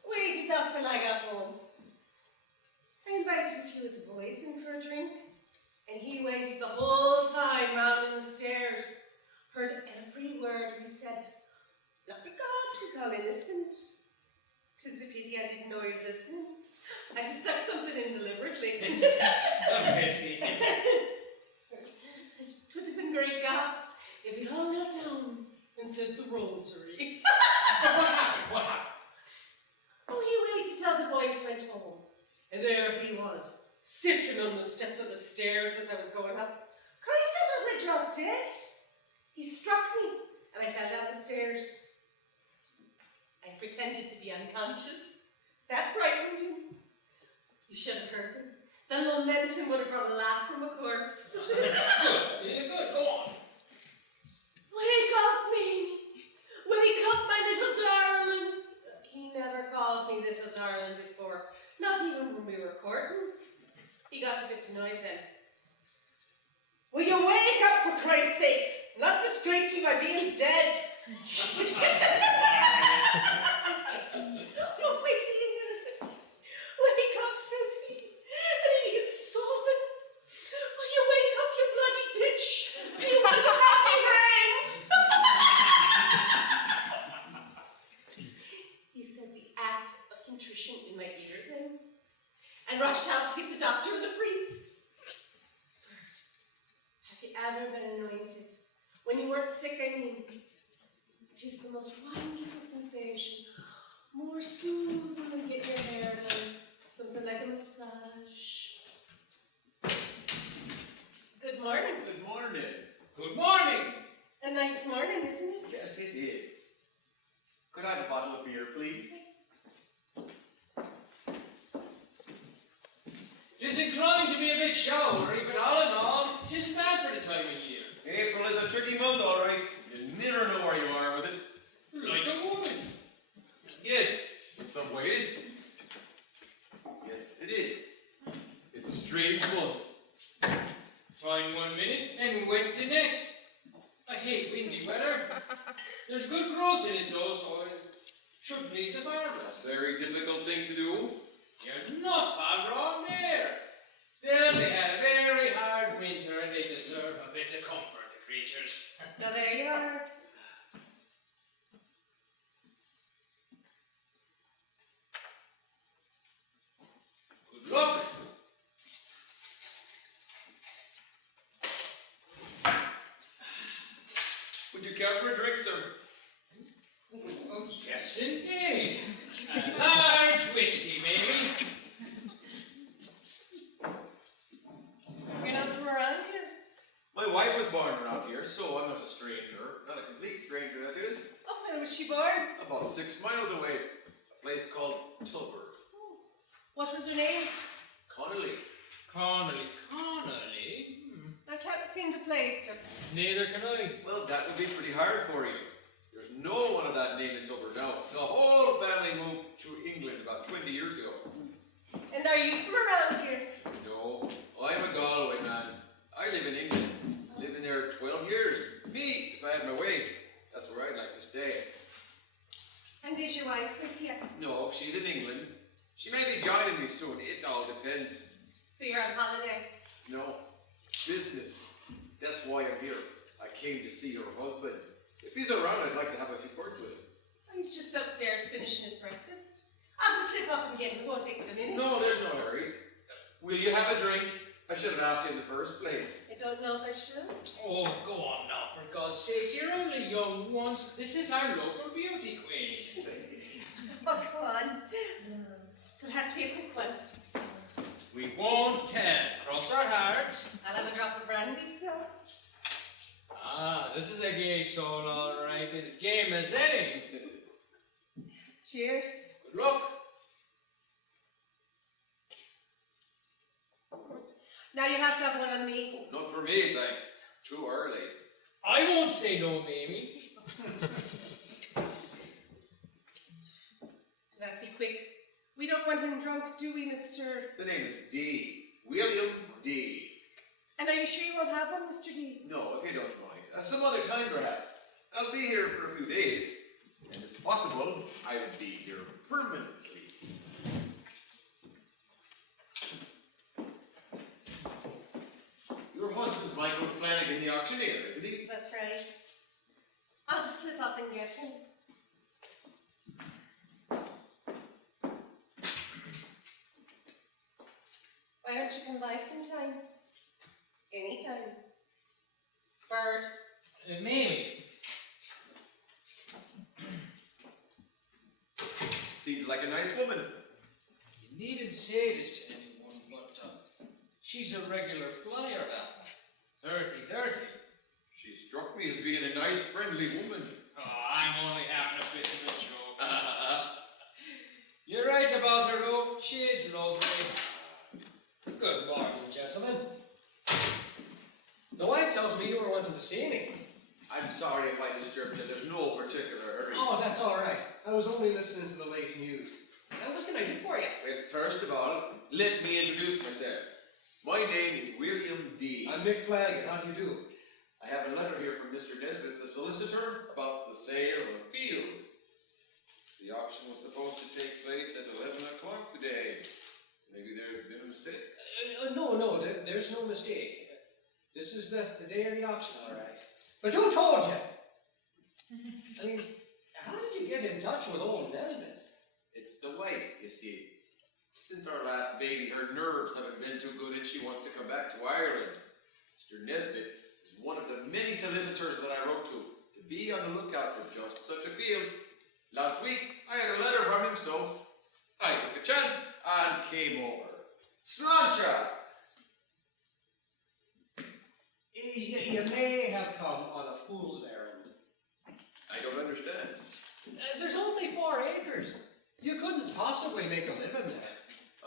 waited up till I got home. I invited a few of the boys in for a drink, and he waited the whole time round in the stairs. Heard every word we said. Lucky God, 'twas all innocent. 'Tis a pity I didn't know he was listening. I stuck something in deliberately. A pity. It would have been great gas if we all knelt down and and said the rosary. But what happened? What happened? Oh, he waited till the boys went home, and there he was, sitting on the step of the stairs as I was going up. Christ, I thought I dropped dead. He struck me, and I fell down the stairs. I pretended to be unconscious. That frightened him. You should have heard him. The momentum would have brought a laugh from a corpse. Good. Yeah, good. Go on. Wake up, Mamie. Wake up, my little darling. He never called me little darling before. Not even when we were courting. He got a bit annoyed then. Will you wake up for Christ's sakes? Not disgrace me by being dead. Oh, wait till you hear it. Wake up, says he. And he begins sobbing. Will you wake up, you bloody bitch? Do you want a happy hand? He said the act of contrition in my ear then, and rushed out to get the doctor and the priest. Bert, have you ever been anointed? When you weren't sick, I mean. It is the most wonderful sensation. More smooth than when you get your hair done. Something like a massage. Good morning. Good morning. Good morning. A nice morning, isn't it? Yes, it is. Could I have a bottle of beer, please? Tis inclined to be a bit showery, but all in all, it isn't bad for the time of year. April is a tricky month, all right. You never know where you are with it. Like a woman. Yes, in some ways. Yes, it is. It's a strange month. Fine one minute, and wet the next. I hate windy weather. There's good growth in it though, so it should please the farmers. Very difficult thing to do. You're not far wrong there. Still, they had a very hard winter and they deserve a bit of comfort, the creatures. Now there you are. Good luck. Would you care for a drink, sir? Oh, yes, indeed. A large whiskey, maybe. You're not from around here? My wife was born around here, so I'm not a stranger. Not a complete stranger, that is. Oh, when was she born? About 6 miles away. A place called Tupper. What was her name? Connolly. Connolly. I can't seem to place her. Neither can I. Well, that would be pretty hard for you. There's no one of that name in Tupper now. The whole family moved to England about 20 years ago. And are you from around here? No, I'm a Galway man. I live in England. Lived in there 12 years. Me, if I had my way. That's where I'd like to stay. And is your wife with you? No, she's in England. She may be joining me soon. It all depends. So you're on holiday? No, business. That's why I'm here. I came to see your husband. If he's around, I'd like to have a few words with him. He's just upstairs finishing his breakfast. I'll just slip up and get him. It won't take but a minute. No, there's no hurry. Will you have a drink? I should have asked you in the first place. I don't know if I should. Oh, go on now, for God's sake. You're only young once. This is our local beauty queen. Oh, come on. It'll have to be a quick one. We won't tell. Cross our hearts. I'll have a drop of brandy, so. Ah, this is a gay soul, all right. As game as any. Cheers. Good luck. Now you have to have one on me. Not for me, thanks. Too early. I won't say no, Mamie. That'll be quick. We don't want him drunk, do we, Mr. The name is D. William D. And are you sure you won't have one, Mr. D? No, if you don't mind. Some other time, perhaps. I'll be here for a few days. And it's possible I'll be here permanently. Your husband's Michael Flanagan, the auctioneer, isn't he? That's right. I'll just slip up and get him. Why don't you come by sometime? Anytime. Bird. Mamie. seems like a nice woman. You needn't say this to anyone, but she's a regular flyer now. 30-30. She struck me as being a nice, friendly woman. Oh, I'm only having a bit of a joke. You're right about her, though. She is lovely. Good morning, gentlemen. The wife tells me you were wanting to see me. I'm sorry if I disturbed you. There's no particular hurry. Oh, that's all right. I was only listening to the late news. What can I do for you? Well, first of all, let me introduce myself. My name is William D. I'm Mick Flanagan. How do you do? I have a letter here from Mr. Nesbitt, the solicitor, about the sale of a field. The auction was supposed to take place at 11 o'clock today. Maybe there's been a mistake? No, there's no mistake. This is the day of the auction, all right. But who told you? I mean, how did you get in touch with old Nesbitt? It's the wife, you see. Since our last baby, her nerves haven't been too good and she wants to come back to Ireland. Mr. Nesbitt is one of the many solicitors that I wrote to be on the lookout for just such a field. Last week, I had a letter from him, so I took a chance and came over. Slancha! You may have come on a fool's errand. I don't understand. There's only 4 acres. You couldn't possibly make a living there.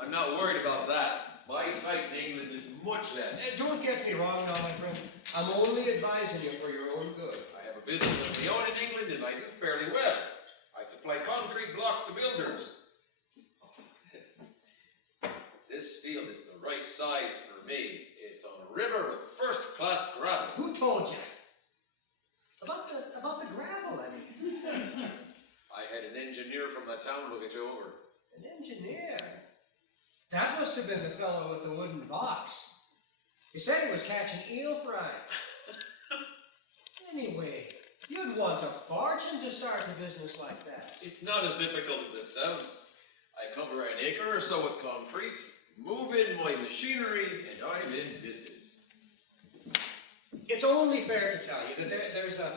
I'm not worried about that. My site in England is much less. Don't get me wrong now, my friend. I'm only advising you for your own good. I have a business of my own in England and I do fairly well. I supply concrete blocks to builders. This field is the right size for me. It's on a river with first-class gravel. Who told you? About the gravel, I mean. I had an engineer from the town look it over. An engineer? That must have been the fellow with the wooden box. He said he was catching eel fry. Anyway, you'd want a fortune to start a business like that. It's not as difficult as it sounds. I cover an acre or so with concrete, move in my machinery, and I'm in business. It's only fair to tell you that there's a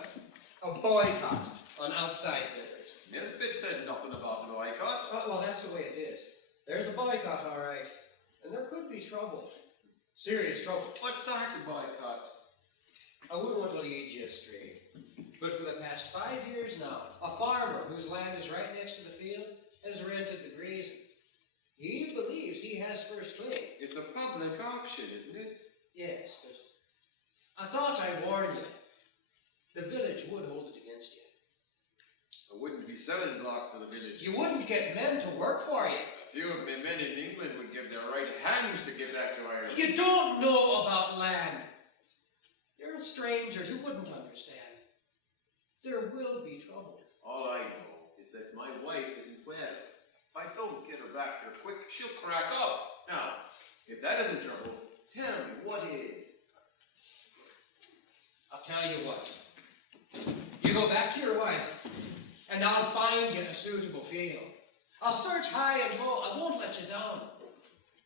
boycott on outside bidders. Nesbitt said nothing about an boycott. Well, that's the way it is. There's a boycott, all right. And there could be trouble. Serious trouble. What sort of boycott? I wouldn't want to lead you astray. But for the past 5 years now, a farmer whose land is right next to the field has rented the grazing. He believes he has first claim. It's a public auction, isn't it? Yes, but I thought I'd warn you. The village would hold it against you. I wouldn't be selling blocks to the village. You wouldn't get men to work for you. A few of my men in England would give their right hands to give that to Ireland. You don't know about land. You're a stranger. You wouldn't understand. There will be trouble. All I know is that my wife isn't well. If I don't get her back here quick, she'll crack up. Now, if that isn't trouble, tell me what is. I'll tell you what. You go back to your wife, and I'll find you a suitable field. I'll search high and low. I won't let you down.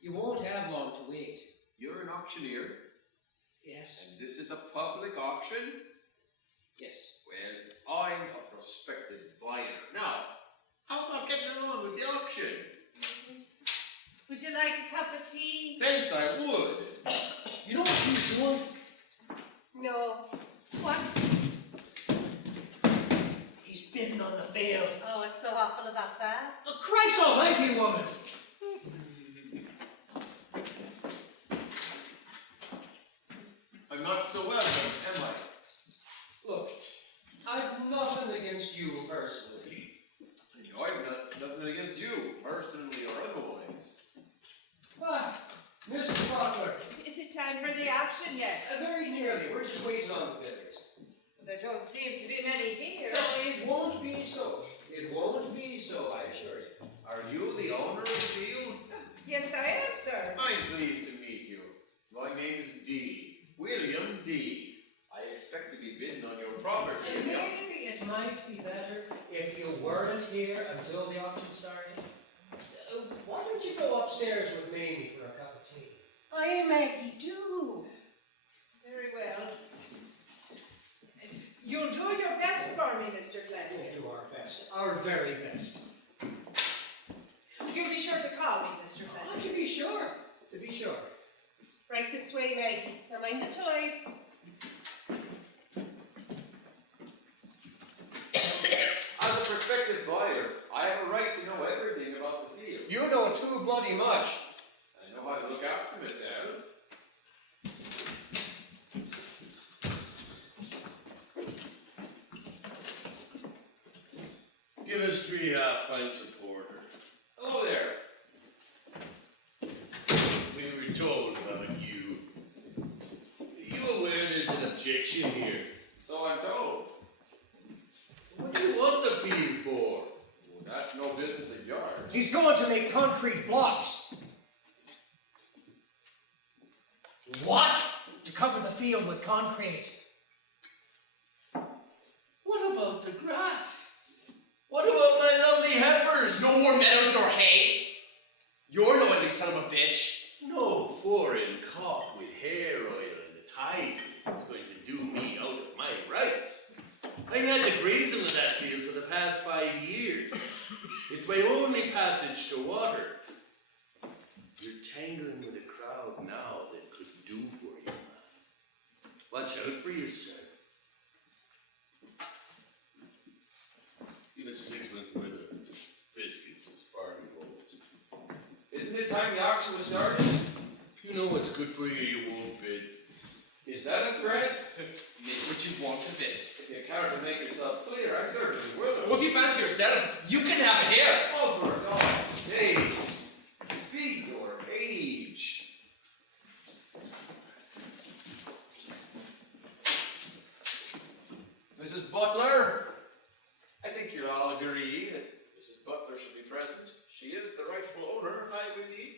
You won't have long to wait. You're an auctioneer? Yes. And this is a public auction? Yes. Well, I'm a prospective buyer. Now, how about getting along with the auction? Would you like a cup of tea? Thanks, I would. You know what he's doing? No. What? He's bidding on the field. Oh, what's so awful about that? Oh, Christ almighty, woman! I'm not so well, am I? Look, I've nothing against you personally. No, I've nothing against you, personally or otherwise. Ah, Mr. Butler, Is it time for the auction yet? very nearly. We're just waiting on the bidders. There don't seem to be many here. No, it won't be so. It won't be so, I assure you. Are you the owner of the field? Yes, I am, sir. I'm pleased to meet you. My name is D. William D. I expect to be bidding on your property. And maybe it might be better if you weren't here until the auction started. Why don't you go upstairs with Mamie for a cup of tea? Aye, Maggie, do. Very well. You'll do your best for me, Mr. Flanagan. We'll do our best, our very best. To be sure, to be sure. Right this way, Maggie. Now mind the toys. As a prospective buyer, I have a right to know everything about the field. You know too bloody much. I know how to look after myself. Give us 3 half-pints of porter. Hello there. We were told about you. Are you aware there's an objection here? So I'm told. What do you want the field for? Well, that's no business of yours. He's going to make concrete blocks. What? To cover the field with concrete. What about the grass? What about my lovely heifers? No more meadows nor hay? You're no ugly son of a bitch. No foreign cock with hair oil and the tide is going to do me out of my rights. I had to graze into that field for the past 5 years. It's my only passage to water. You're tangling with a crowd now that could do for you, man. Watch out for yourself. Give us 6 months worth of biscuits as far as goes. Isn't it time the auction was started? You know what's good for you, you won't bid. Is that a threat? Make what you want of it. If you care to make yourself clear, I certainly will. Well, if you fancy yourself, you can have it here. Oh, for God's sakes. Be your age. Mrs. Butler, I think you'll all agree that Mrs. Butler should be present. She is the rightful owner, I believe.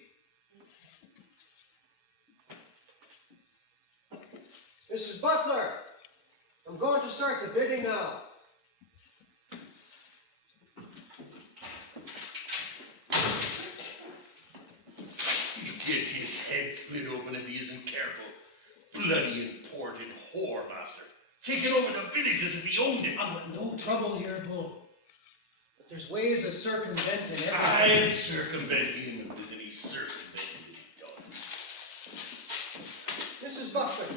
Mrs. Butler, I'm going to start the bidding now. You get his head split open if he isn't careful. Bloody imported whore, master. Taking over the village as if he owned it. I'm with no trouble here, Bull. But there's ways of circumventing everything. I'll circumvent him if there's any circumventing to be done. Mrs. Butler,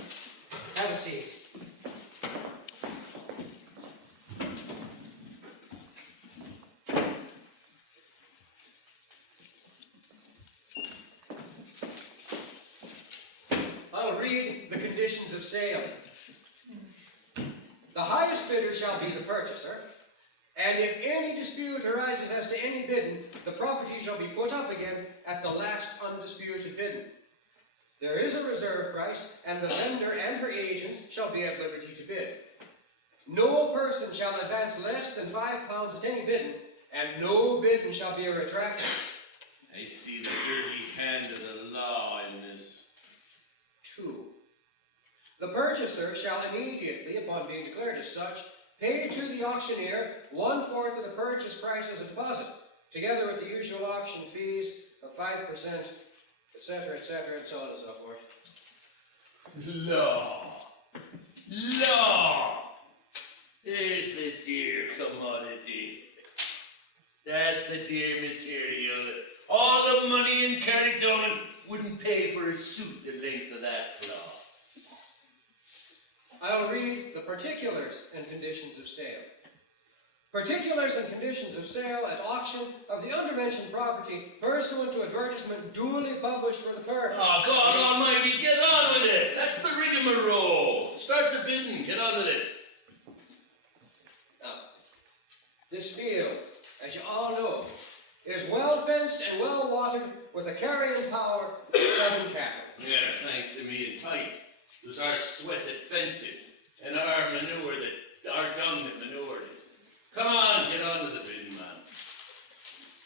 have a seat. I'll read the conditions of sale. The highest bidder shall be the purchaser, and if any dispute arises as to any bidding, the property shall be put up again at the last undisputed bidding. There is a reserve price, and the vendor and her agents shall be at liberty to bid. No person shall advance less than £5 at any bidding, and no bidding shall be retracted. I see the dirty hand of the law in this. 2. The purchaser shall immediately, upon being declared as such, pay to the auctioneer 1/4 of the purchase price as a deposit, together with the usual auction fees of 5%, etc., etc., and so on and so forth. Law. Law. There's the dear commodity. That's the dear material. All the money in Carrickdown wouldn't pay for a suit the length of that cloth. I'll read the particulars and conditions of sale. Particulars and conditions of sale at auction of the undermentioned property pursuant to advertisement duly published for the purpose. Oh, God almighty, get on with it! That's the rigmarole! Start the bidding, get on with it. Now, this field, as you all know, is well fenced and well watered with a carrying power of 7 cattle. Yeah, thanks to me and Tyke. It was our sweat that fenced it, and our dung that manured it. Come on, get on with the bidding, man.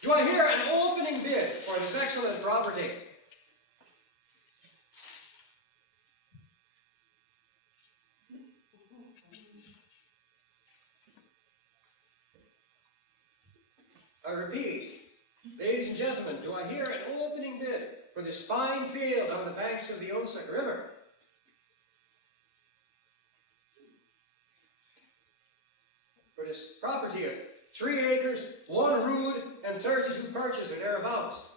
Do I hear an opening bid for this excellent property? I repeat, ladies and gentlemen, do I hear an opening bid for this fine field on the banks of the Onsic River? For this property of 3 acres, 1 rood, and 32 perches or thereabouts.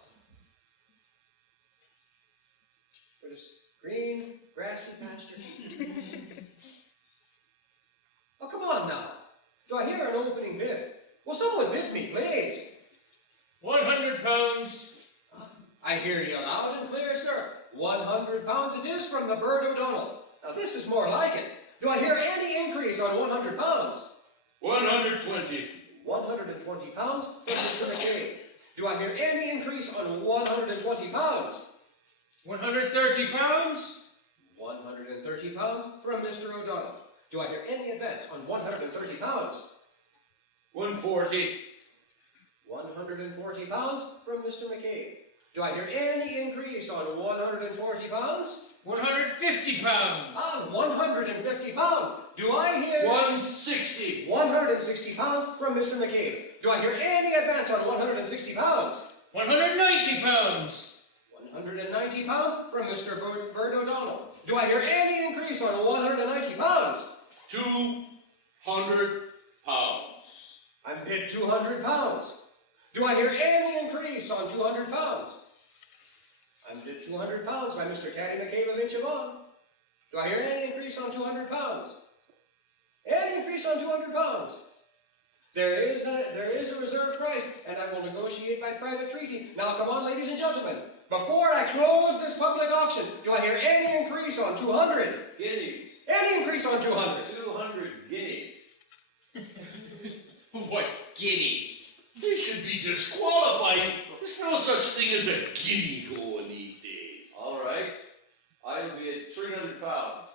green, grassy pasture. Oh, come on now. Do I hear an opening bid? Will someone bid me, please? £100. I hear you loud and clear, sir. £100 it is from the Bird O'Donnell. Now this is more like it. Do I hear any increase on £100? 120. £120 from Mr. McCabe. Do I hear any increase on £120? £130. £130 from Mr. O'Donnell. Do I hear any advance on £130? 140. £140 from Mr. McCabe. Do I hear any increase on £140? £150. Ah, £150. Do I hear 160. £160 from Mr. McCabe? Do I hear any advance on £160? £190. £190 from Mr. Bird O'Donnell. Do I hear any increase on £190? 200 pounds. I'm bid £200. Do I hear any increase on £200? I'm bid £200 by Mr. Caddy McCabe of Inchavon. Do I hear any increase on £200? Any increase on £200? There is a reserve price, and I will negotiate by private treaty. Now come on, ladies and gentlemen. Before I close this public auction, do I hear any increase on 200? Guineas. Any increase on 200? 200 guineas. What's guineas? They should be disqualified. There's no such thing as a guinea going these days. All right. I'll be at 300 pounds.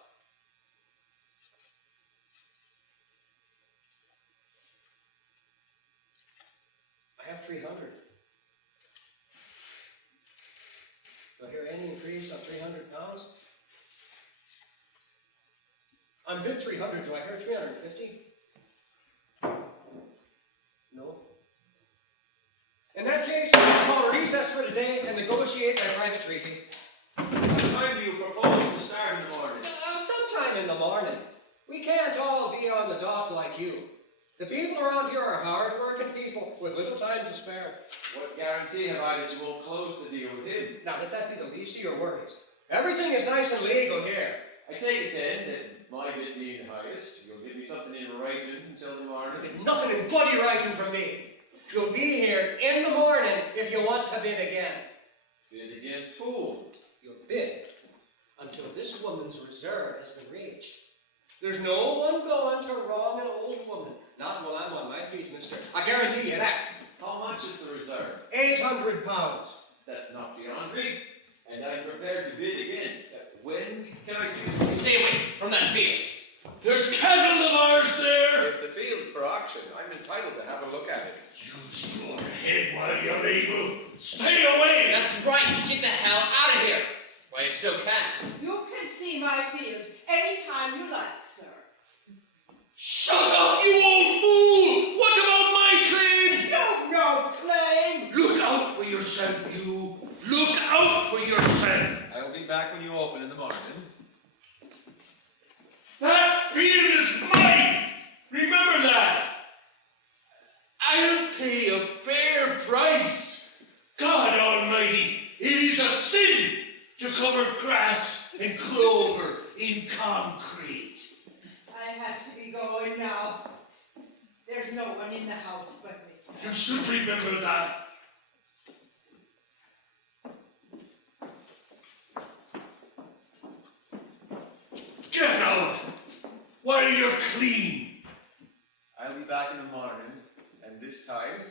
I have 300. Do I hear any increase on £300? I'm bid 300. Do I hear 350? No. In that case, I'll call a recess for today and negotiate by private treaty. What time do you propose to start in the morning? Sometime in the morning. We can't all be on the dot like you. The people around here are hard-working people with little time to spare. What guarantee have I that you won't close the deal with him? Now, let that be the least of your worries. Everything is nice and legal here. I take it then that my bid being the highest, you'll give me something in writing until the morning. You'll get nothing in bloody writing from me. You'll be here in the morning if you want to bid again. Bid against who? You'll bid until this woman's reserve has been reached. There's no one going to wrong an old woman. Not while I'm on my feet, mister. I guarantee you that. How much is the reserve? £800. That's not beyond me, and I'm prepared to bid again. When can I see the... Stay away from that field. There's cattle of ours there. If the field's for auction, I'm entitled to have a look at it. Use your head while you're able. Stay away. That's right. Get the hell out of here. While you still can. You can see my field anytime you like, sir. Shut up, you old fool! What about my claim? You've no claim! Look out for yourself, you. Look out for yourself. I'll be back when you open in the morning. That field is mine. Remember that. I'll pay a fair price. God Almighty, it is a sin to cover grass and clover in concrete. I have to be going now. There's no one in the house but myself. You should remember that. Get out while you're clean. I'll be back in the morning, and this time,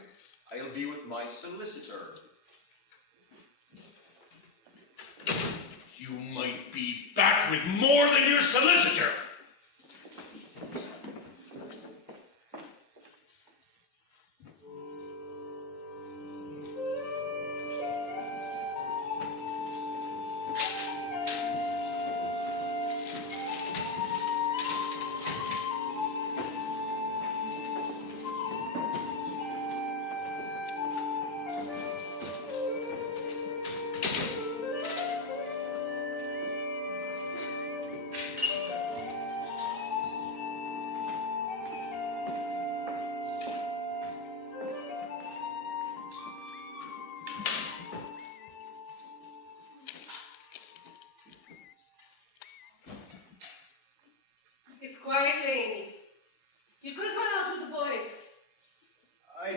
I'll be with my solicitor. You might be back with more than your solicitor.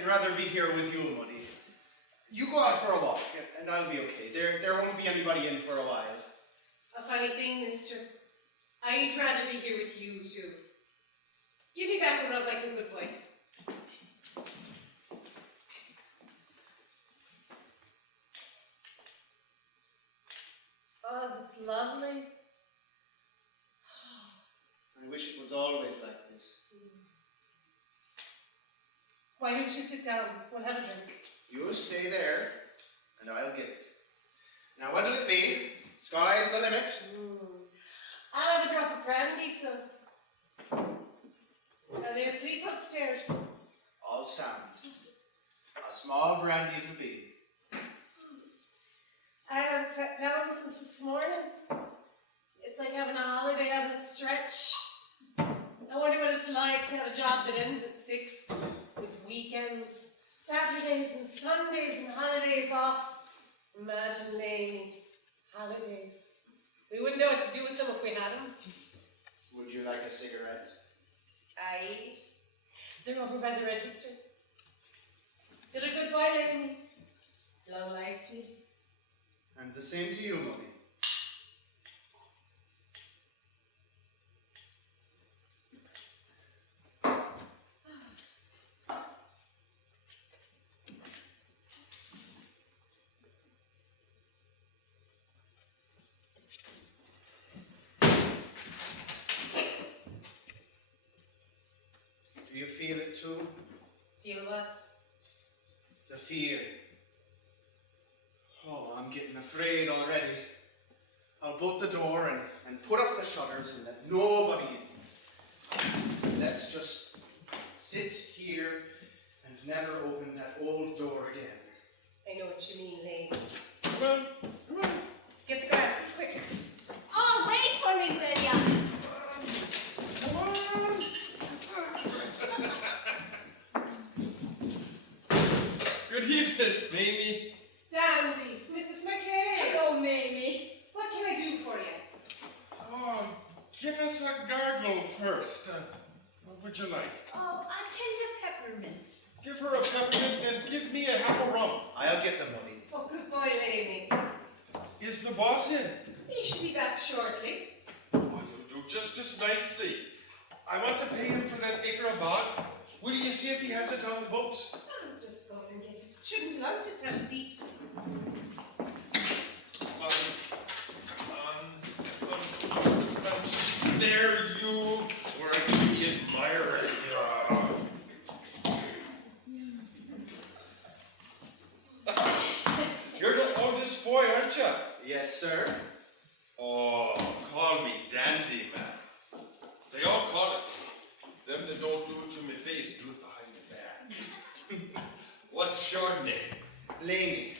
I'd rather be here with you, Muddy. You go out for a walk, and I'll be okay. There won't be anybody in for a while. A funny thing, mister. I'd rather be here with you too. Give me back a rub like a good boy. Oh, that's lovely. I wish it was always like this. Why don't you sit down? We'll have a drink. You stay there, and I'll get it. Now, what'll it be? Sky's the limit. I'll have a drop of brandy, son. Are they asleep upstairs? All sound. A small brandy to be. I haven't sat down since this morning. It's like having a holiday, having a stretch. I wonder what it's like to have a job that ends at 6, with weekends, Saturdays and Sundays and holidays off. Imagine, Lainey, holidays. We wouldn't know what to do with them if we had them. Would you like a cigarette? Aye. They're over by the register. You're a good boy, Lainey. Long life to you. And the same to you, Mummy. Do you feel it too? Feel what? The fear. Oh, I'm getting afraid already. I'll bolt the door and put up the shutters and let nobody in. Let's just sit here and never open that old door again. I know what you mean, Lainey. Come on, come on. Get the glasses quick. Oh, wait for me, William. Come on. Good evening, Mamie. Dandy, Mrs. McKay. Hello, Mamie. What can I do for you? Oh, give us a gargle first. What would you like? Oh, a tender peppermints. Give her a peppermint and give me a half a rum. I'll get the money. Oh, good boy, Lainey. Is the boss in? He should be back shortly. Oh, you'll do just as nicely. I want to pay him for that acre of bog. Will you see if he has it on the books? I'll just go up and get it. Shouldn't be long, just have a seat. There you were the admirer. You're the oldest boy, aren't you? Yes, sir. Oh, call me Dandy, man. They all call it. Them that don't do it to me face, do it behind my back. What's your name? Lainey.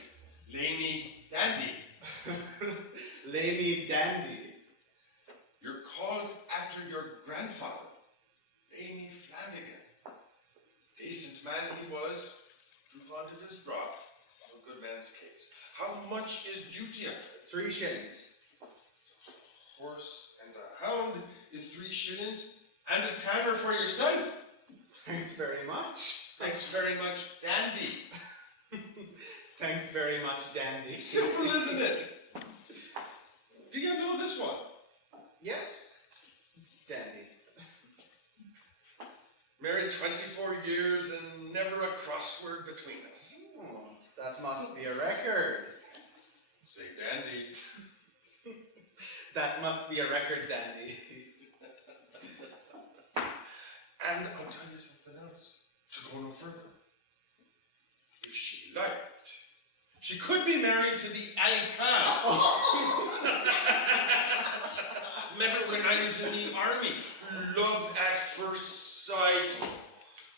Laney Dandy. Lainey Dandy. You're called after your grandfather, Laney Flanagan. Decent man he was, too fond of his broth, of a good man's case. How much is due to you? 3 shillings. Horse and a hound is 3 shillings, and a tanner for yourself. Thanks very much. Thanks very much, Dandy. Thanks very much, Dandy. It's simple, isn't it? Do you know this one? Yes, Dandy. Married 24 years and never a crossword between us. Oh, that must be a record. Say, Dandy. That must be a record, Dandy. And I'll tell you something else, to go no further. If she liked, she could be married to the alley clown. Met her when I was in the army. Love at first sight.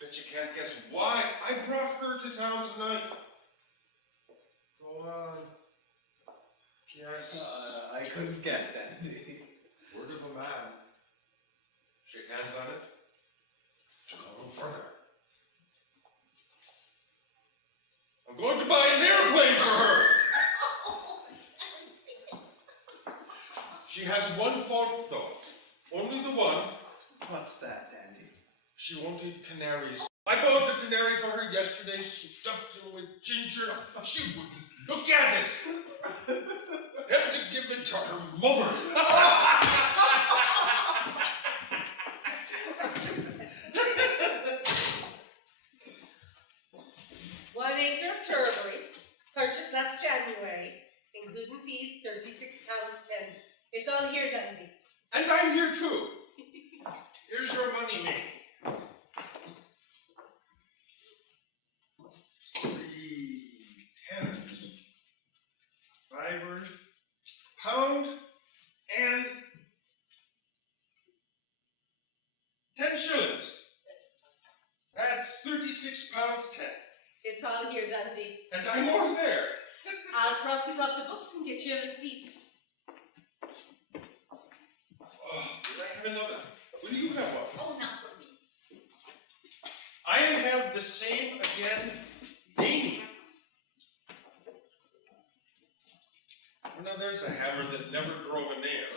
Bet you can't guess why I brought her to town tonight. Go on. Guess. I couldn't guess, Dandy. Word of a man. Shake hands on it. To go no further. I'm going to buy an airplane for her. She has one fault though. Only the one. What's that, Dandy? She wanted canaries. I bought a canary for her yesterday. yesterday, stuffed him with ginger. She wouldn't look at it. Had to give it to her mother. One acre of turberry, purchased last January, including fees, £36.10. It's all here, Dundee. And I'm here too. Here's your money, mate. 3 tenors, fiver, pound, and 10 shillings. That's £36.10. It's all here, Dundee. And I'm more there. I'll cross it off the books and get you a receipt. Oh, did I have another? Will you have one? Oh, not for me. I have the same again, Amy. Well, now there's a hammer that never drove a nail.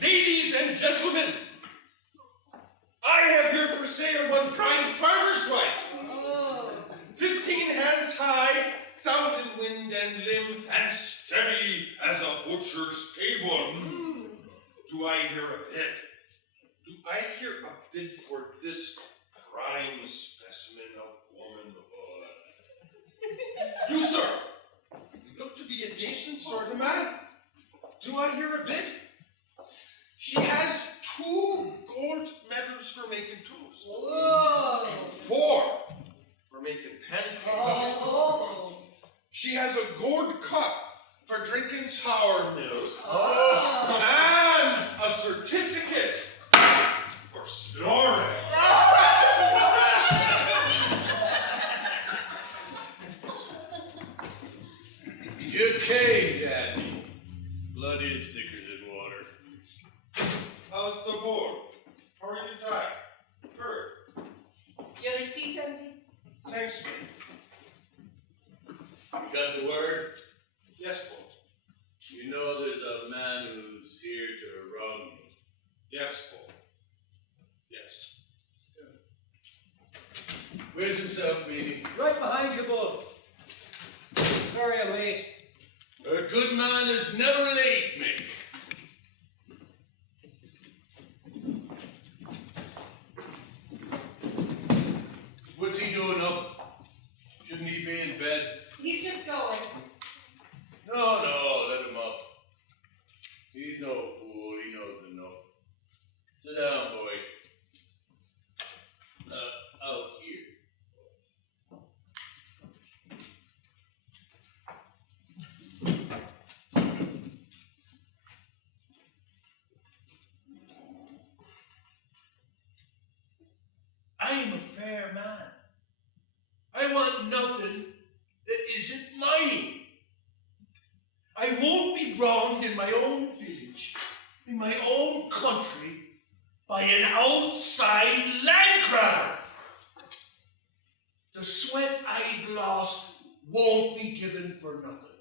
Ladies and gentlemen, I have here for sale one prime farmer's wife. Oh. 15 hands high, sound in wind and limb, and steady as a butcher's table. Do I hear a bid? Do I hear a bid for this prime specimen of womanhood? You, sir, you look to be a decent sort of man. Do I hear a bid? She has 2 gold medals for making toast. Whoa. 4 for making pancakes. Oh. She has a gold cup for drinking sour milk. Oh. And a certificate for snoring. You came, Daddy. Blood is thicker than water. How's the board? How are you tied? Good. Your receipt, Dundee? Thanks, mate. You got the word? Yes, boy. You know there's a man who's here to wrong you. Yes, boy. Yes. Where's himself, meeting? Right behind you, Bull. Sorry I'm late. A good man is never late, Mick. What's he doing up? Shouldn't he be in bed? He's just going. No, let him up. He's no fool, he knows enough. Sit down, boys. Out here. I am a fair man. I want nothing that isn't mine. I won't be wronged in my own village, in my own country, by an outside landcrabber. The sweat I've lost won't be given for nothing.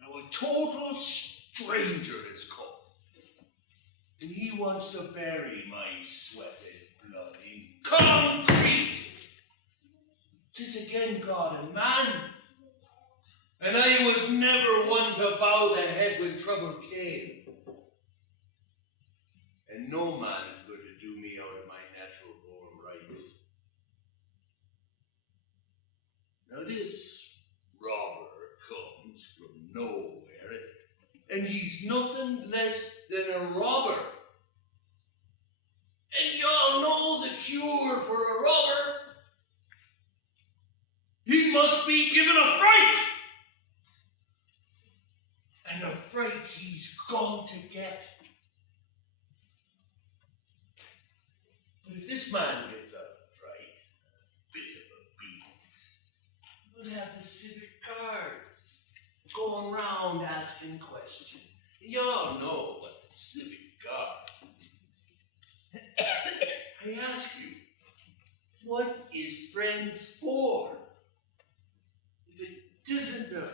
Now a total stranger has come, and he wants to bury my sweated blood in concrete. 'Tis again God and man, and I was never one to bow the head when trouble came. And no man is going to do me out of my natural born rights. Now this robber comes from nowhere, and he's nothing less than a robber. And y'all know the cure for a robber. He must be given a fright. And the fright he's going to get. But if this man gets a fright, a bit of a beat, we'll have the civic guards going round asking questions. Y'all know what the civic guards is. I ask you, what is friends for? If it isn't to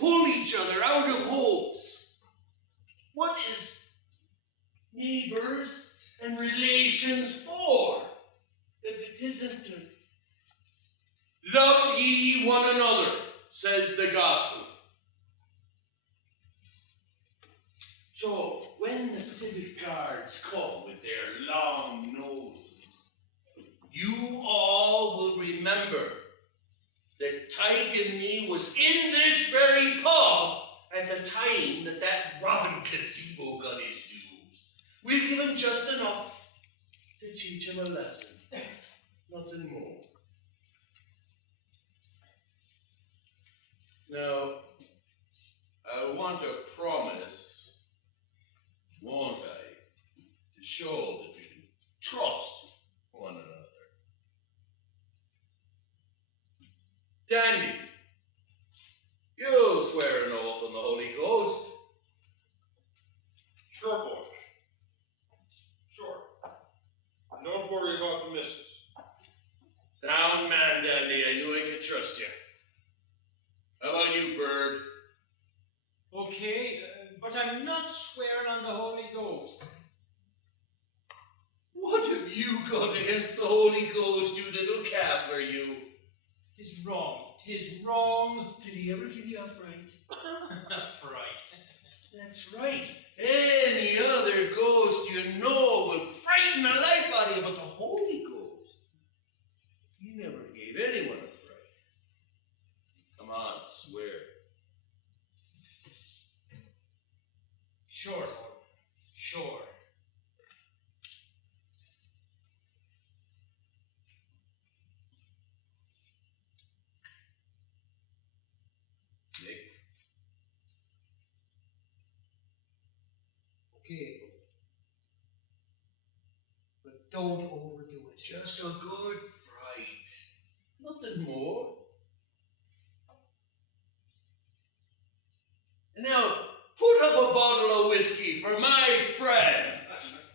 pull each other out of holes, what neighbors and relations for, if it isn't to love ye one another, says the gospel. So when the civic guards come with their long noses, you all will remember that Tig and me was in this very pub at the time that Robin Casebo got his dues. We'll give him just enough to teach him a lesson. Nothing more. Now, I want to promise, won't I, to show that we can trust one another. Dandy, you'll swear an oath on the Holy Ghost. Sure, boy. Sure. Don't worry about the missus. Sound man, Dandy. I knew I could trust you. How about you, Bird? Okay, but I'm not swearing on the Holy Ghost. What have you got against the Holy Ghost, you little calf, you? 'Tis wrong. 'Tis wrong. Did he ever give you a fright? A fright. That's right. Any other ghost you know will frighten the life out of you, but the Holy Ghost, he never gave anyone a fright. Come on, swear. Sure, Lord. Sure. Nick, Okay. But don't overdo it. just a good fright. Nothing more. And now, put up a bottle of whiskey for my friends.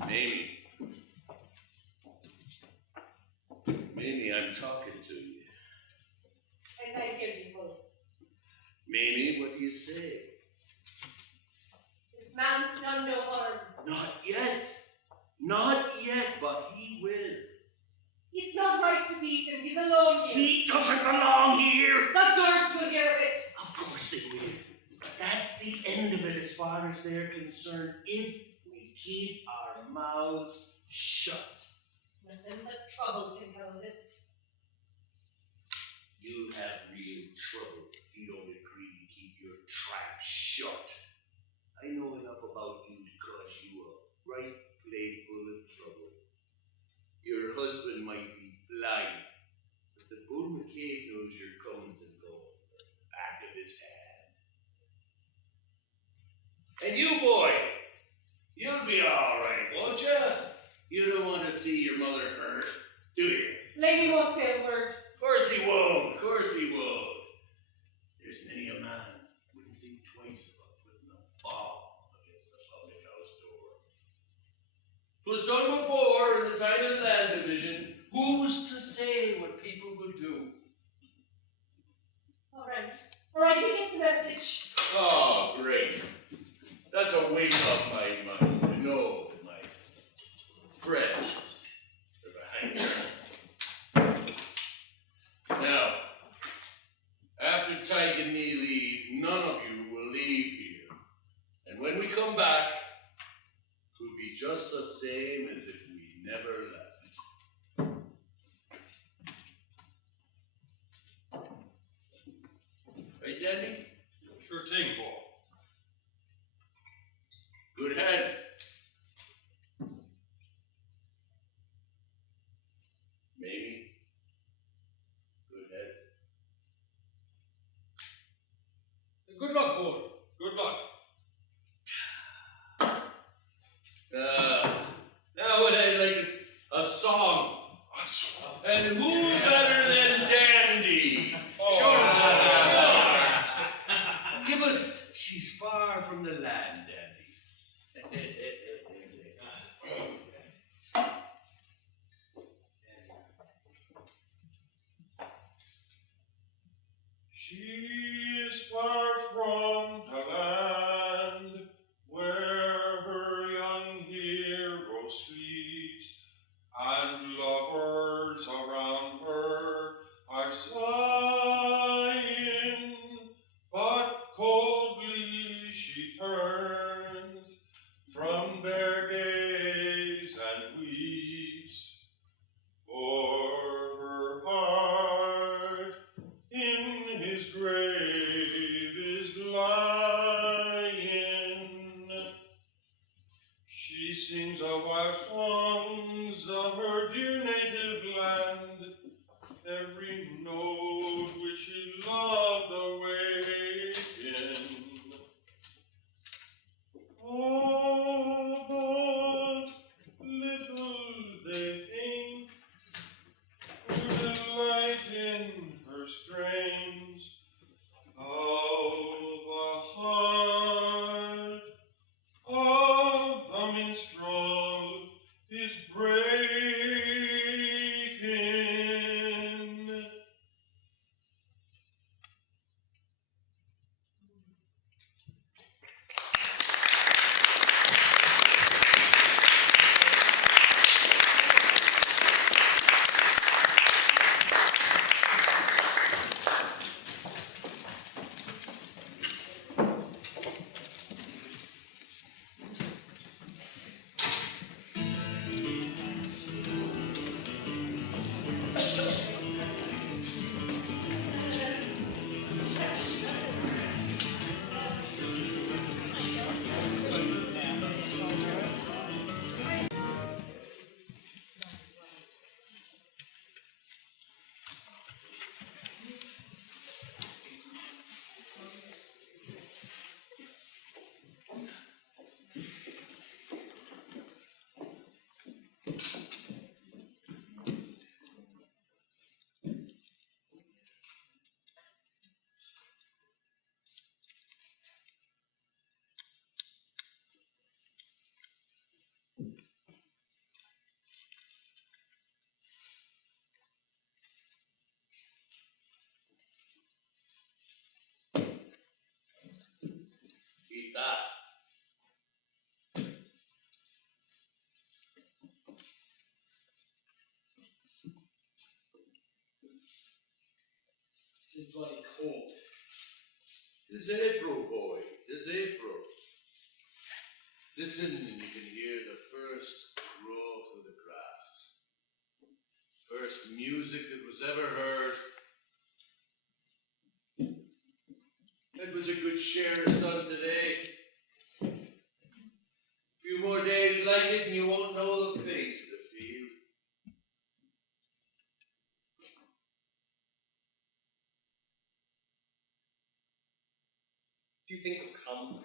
Mamie. Mamie, I'm talking to you. And I hear you both. Mamie, what do you say? This man's done no harm. Not yet. Not yet, but he will. It's not right to beat him. He's alone here. He doesn't belong here. The guards will hear of it. Of course they will. That's the end of it as far as they're concerned, if we keep our mouths shut. Nothing but trouble can help this. You'll have real trouble if you don't agree to keep your trap shut. I know enough about you to cause you a right plate full of trouble. Your husband might be blind, but the Bull McCabe knows your comings and goings, the back of his hand. And you, boy, you'll be all right, won't you? You don't want to see your mother hurt, do you? Lady won't say a word. Of course he won't. Of course he won't. There's many a man wouldn't think twice about putting a bomb against the public house door. 'Twas done before in the time of the land division. Who's to say what people will do? All right. All right, we get the message. Oh, great. That's a wake up my mind to know that my friends are behind me. Now, after Tig and me leave, none of you will leave here. And when we come back, it will be just the same as if we never left. Right, Danny? Sure thing, boy. Good head. Maybe. Good head. Good luck, boy. Good luck. Now what I like is a song. And who better than Dandy? Give us She's Far from the Land, Dandy. in her strains. How the heart of the minstrel is breaking. Eat that. Tis bloody cold. 'Tis April, boy. 'Tis April. Listen, and you can hear the first crow through the grass. First music that was ever heard. It was a good share of sun today. Few more days like it and you won't know the face of the field. Do you think he'll come?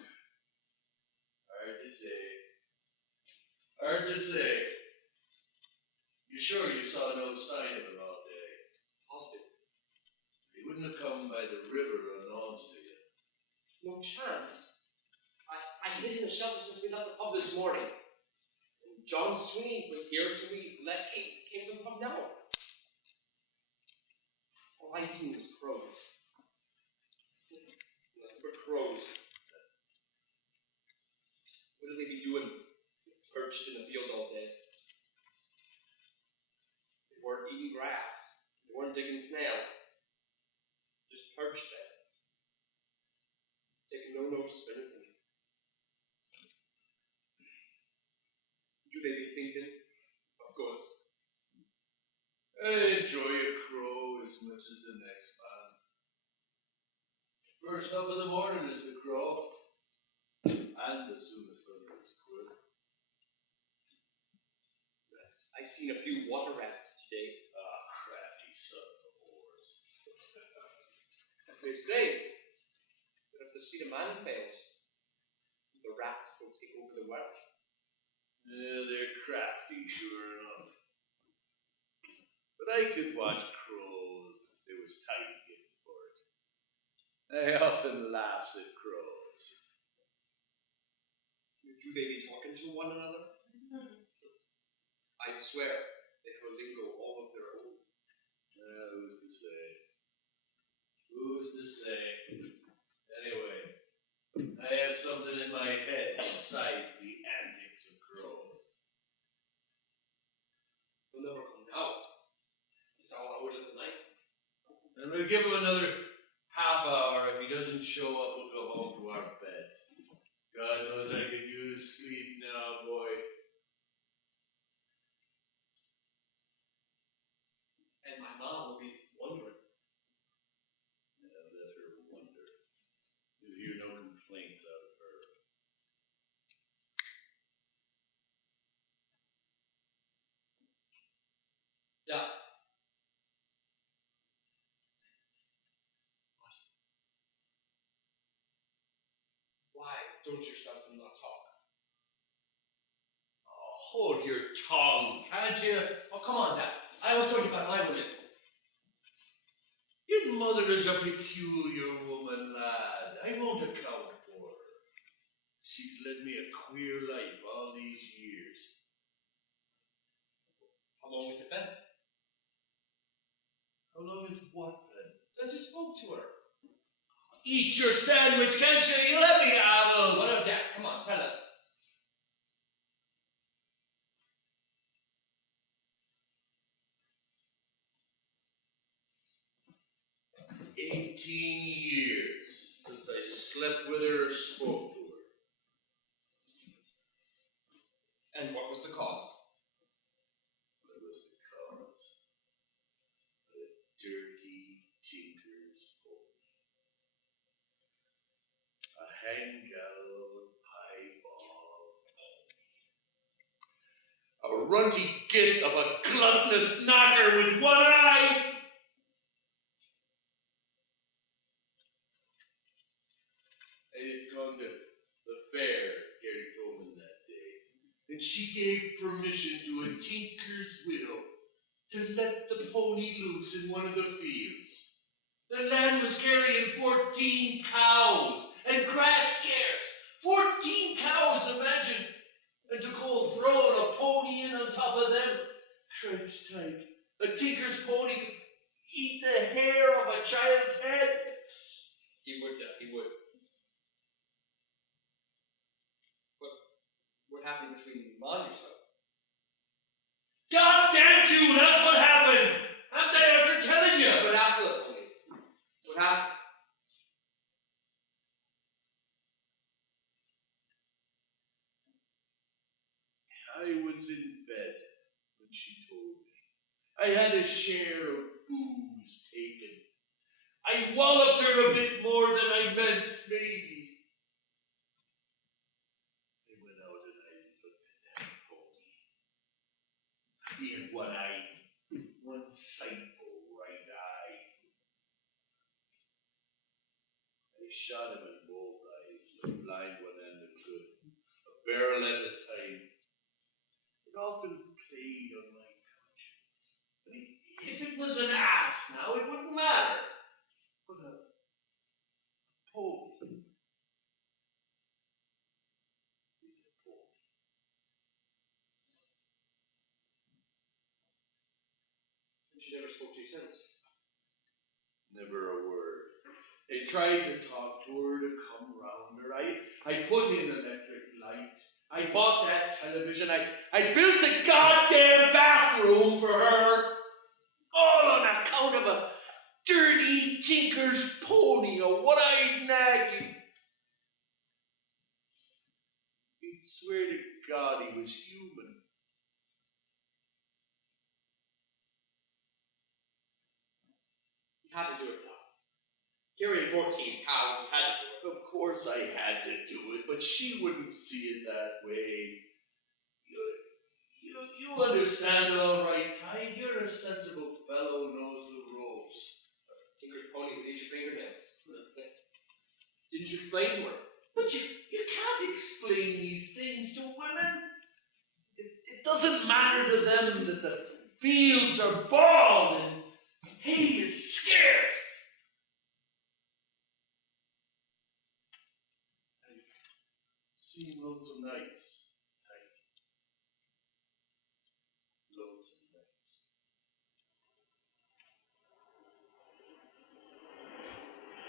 Hard to say. Hard to say. You sure you saw no sign of him all day? Positive. He wouldn't have come by the river unannounced to you. No chance. I hid in the shelter since we left the pub this morning. And John Sweeney was here till we came to the pub now. All I seen was crows. Nothing but crows. What do they be doing? Perched in the field all day. They weren't eating grass. They weren't digging snails. Just perched there. Taking no notice of anything. Do they be thinking of ghosts? I enjoy a crow as much as the next man. First up in the morning is the crow, and the soonest thunder is good. Yes, I seen a few water rats today. Ah, crafty sons of whores. They say that if the seed of man fails, the rats will take over the world. Yeah, they're crafty, sure enough. But I could watch crows if there was time given for it. I often laughs at crows. Do they be talking to one another? I'd swear they have a lingo all of their own. Who's to say? Who's to say? Anyway, I have something in my head besides the antics of crows. They'll never come now. It's all hours of the night. And we'll give him another half hour. If he doesn't show up, we'll go home to our beds. God knows I could use sleep now, boy. And my mom will be wondering. Yeah, let her wonder. You'll hear no complaints out of her. Yeah. Why don't yourself and not talk? Oh, hold your tongue, can't you? Oh, come on, Dad. I always told you about my women. mother is a peculiar woman, lad. I won't account for her. She's led me a queer life all these years. How long has it been? How long has what been? Since you spoke to her. Eat your sandwich, can't you? You let me addle. No, no, Jack, come on, tell us. 18 years since I slept with her or spoke to her. And what was the cause? What was the cause? A dirty tinker's pony. A hang-gal piebald pony. A runty git of a gluttonous knocker with one eye. I had gone to the fair, Gary told me that day, and she gave permission to a tinker's widow to let the pony loose in one of the fields. The land was carrying 14 cows and grass scarce. 14 cows, imagine! And to go throwing a pony in on top of them, cripes tight. A tinker's pony could eat the hair off a child's head. He would. What happened between Ma and yourself? God damn you, that's what happened! I'm there after telling you! What happened to the pony? What happened? I was in bed when she told me. I had a share of booze taken. I walloped her a bit more than I meant, maybe. I went out and I looked at that pony. He had one eye, one sightful right eye. I shot him in both eyes, the blind one and the good, a barrel at a time. It often played on my conscience. I mean, if it was an ass now, it wouldn't matter. But a pony is a pony. And she never spoke to you since. Never a word. They tried to talk to her to come round her. I put in electric light. I bought that television. I built the goddamn bathroom for her. All on account of a dirty tinker's pony, a one-eyed naggy. You'd swear to God he was human. You had to do it now. Carrying 14 cows, you had to do it. Of course I had to do it, but she wouldn't see it that way. You understand all right, Ty. You're a sensible fellow who knows the ropes. Tinker's pony would eat your fingernails. Didn't you explain to her? But you can't explain these things to women. It doesn't matter to them that the fields are bald and hay is scarce. I've seen lonesome nights. Lonesome nights.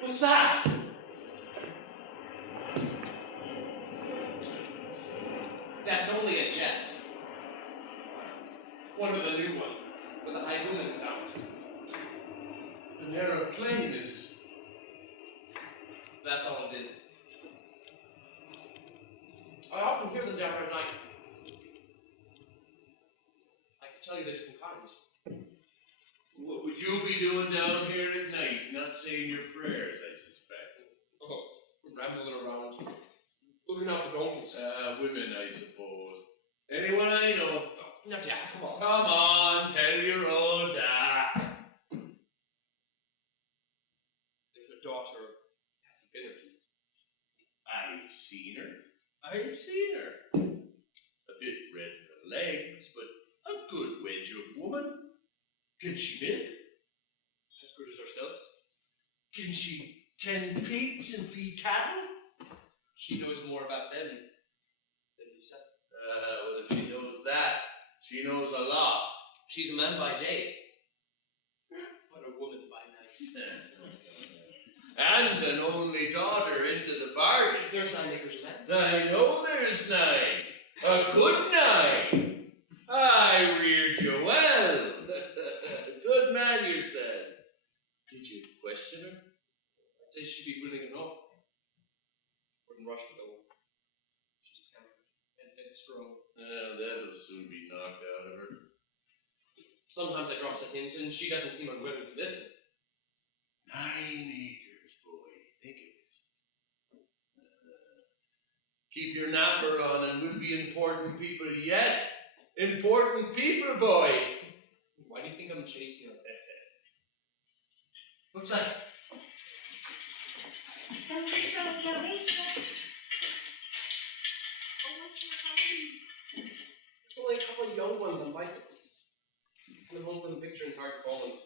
What's that? That's only a jet. One of the new ones, with a high booming sound. An aeroplane, is it? That's all it is. I often hear them down here at night. I can tell you the different kinds. What would you be doing down here at night? Not saying your prayers, I suspect. Oh, rambling around. Looking out for donkeys. Women, I suppose. Anyone I know. Now, Dad, come on. Come on, tell your old dad. There's a daughter of Patsy Finnerty's. I've seen her. A bit red in the legs, but a good wedge of woman. Can she milk? As good as ourselves. Can she tend pigs and feed cattle? She knows more about them than yourself. Well, if she knows that, she knows a lot. She's a man by day, but a woman by night. And an only daughter into the bargain. There's 9 acres of land. I know there's 9. A good 9. I reared you well. Good man, you said. Did you question her? I'd say she'd be willing enough. Wouldn't rush her though. She's pampered and strong. That'll soon be knocked out of her. Sometimes I drop some hints and she doesn't seem unwilling to listen. 9 acres, boy. Think of it. Keep your napper on and we'll be important people yet. Important people, boy. Why do you think I'm chasing her? What's that? It's only a couple of young ones on bicycles. Coming home from the picture in Cardiff, Poland.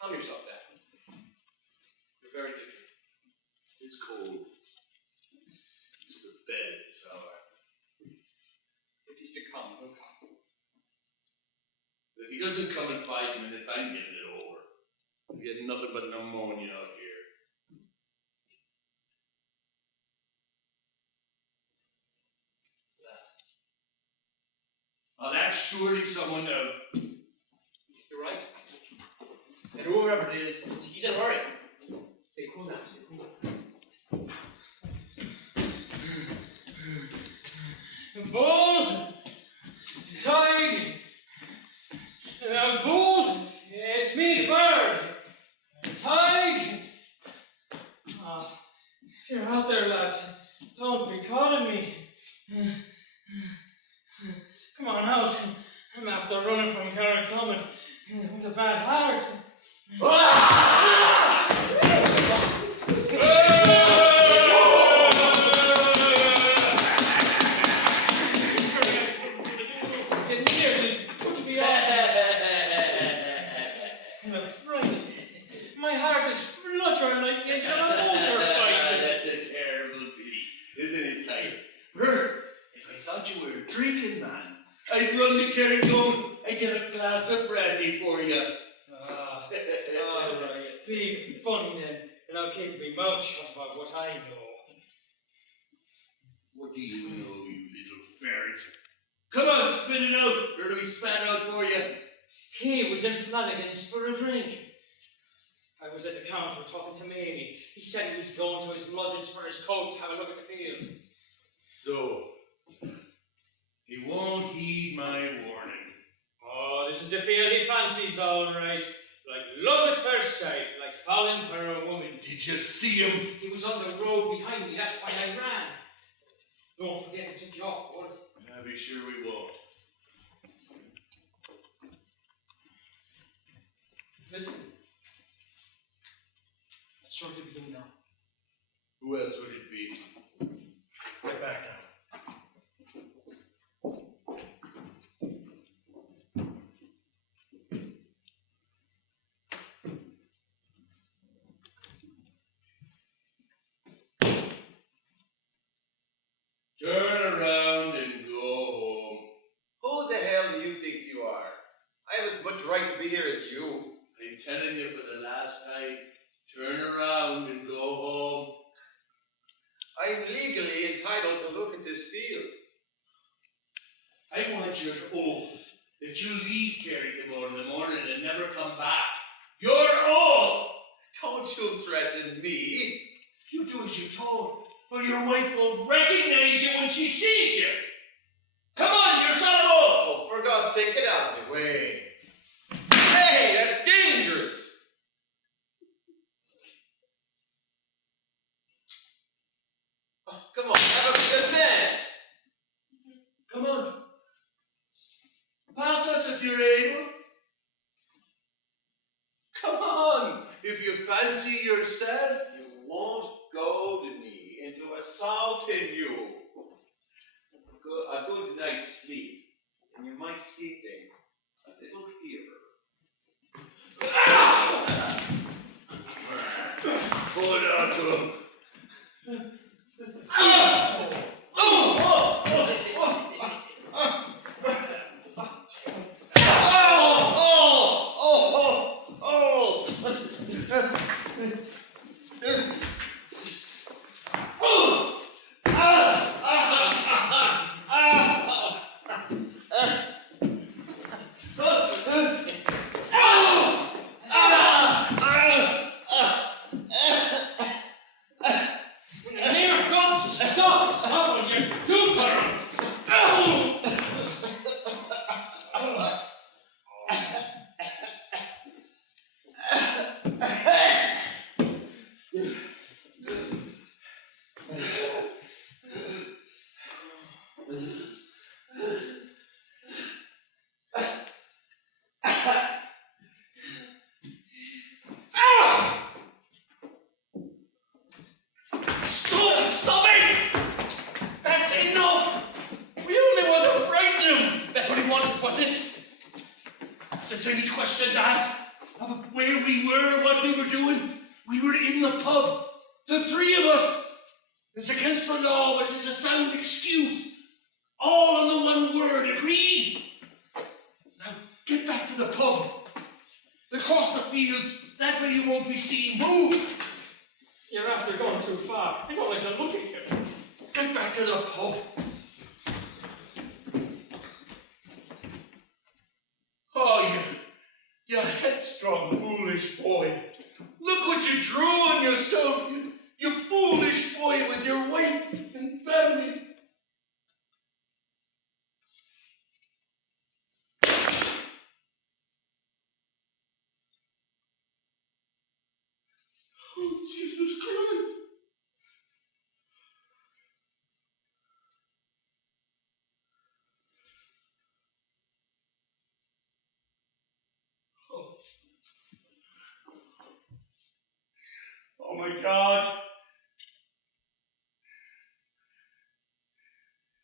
Calm yourself down. You're very different. It's cold. It's the bed at this hour. If he's to come, he'll come. If he doesn't come in 5 minutes, I'm getting it over. I'm getting nothing but pneumonia out here. What's that? Oh, that's surely someone You're right. And whoever it is, he's in a hurry. Stay cool now, stay cool. Bull! Tig! Bull! It's me, the bird! Tig! If you're out there, lads, don't be calling me. Come on out. I'm after running from Carrickclomit with a bad heart. You nearly put me off in a fright. My heart is fluttering like the engine of a motorbike. That's a terrible pity, isn't it, Tiger? Brr, if I thought you were a drinking man, I'd run to Carrickclomit and get a glass of brandy for you. All right, be funny then, and I'll keep my mouth shut about what I know. What do you know, you little ferret? Come on, spit it out, or do we spat out for you? He was in Flanagan's for a drink. I was at the counter talking to Mamie. He said he was going to his lodgings for his coat to have a look at the field. So, he won't heed my warning. Oh, this is the field he fancies, all right. Like love at first sight, like falling for a woman. Did you see him? He was on the road behind me, that's why I ran. Don't forget to tip you off, boy. I'll be sure we won't. Listen. Let's try to begin now. Who else would it be? Get back now. Turn around and go home. Who the hell do you think you are? I have as much right to be here as you. I'm telling you for the last time, turn around and go home. I'm legally entitled to look at this field. I want your oath that you leave Carrickmore in the morning and never come back. Your oath! Don't you threaten me. You do as you're told, or your wife will recognize you when she sees you. Come on, you're son of oath! Oh, for God's sake, get out of my way. Hey, that's dangerous. Oh, come on, have a bit of sense. Come on. Pass us if you're able. Come on, if you fancy yourself. You won't goad me into assaulting you. A good night's sleep, and you might see things a little going on to him. In the name of God, stop when you're too far. Stop it! That's enough! We only want to frighten him! That's what he wanted, was it? If there's any question to ask about where we were, what we were doing, we were in the pub. The three of us. It's against the law, but it's a sound excuse. All on the one word, agreed? Now get back to the pub. Across the fields, that way you won't be seen. Move! You're after going too far. I don't like to look at you. Get back to the pub. Oh, you headstrong, foolish boy. Look what you drew on yourself, you foolish boy with your wife and family. Oh, Jesus Christ. Oh my God.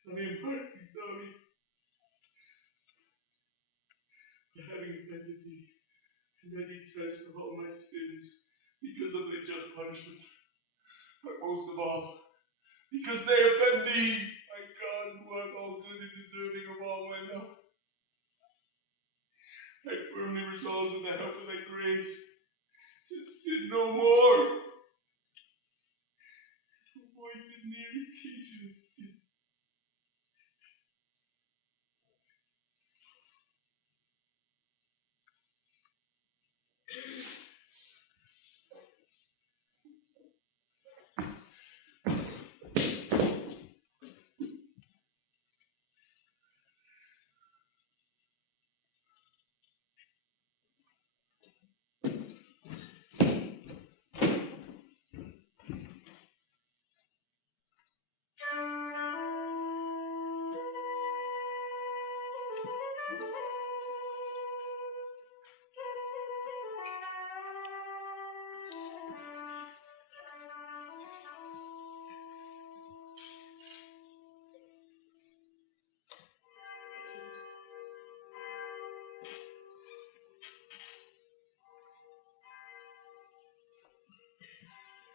I am partly sorry for having offended thee, and I detest of all my sins because of their just punishment. But most of all, because they offend thee, my God, who art all good and deserving of all my love. I firmly resolve with the help of thy grace to sin no more, to avoid the near occasion of sin.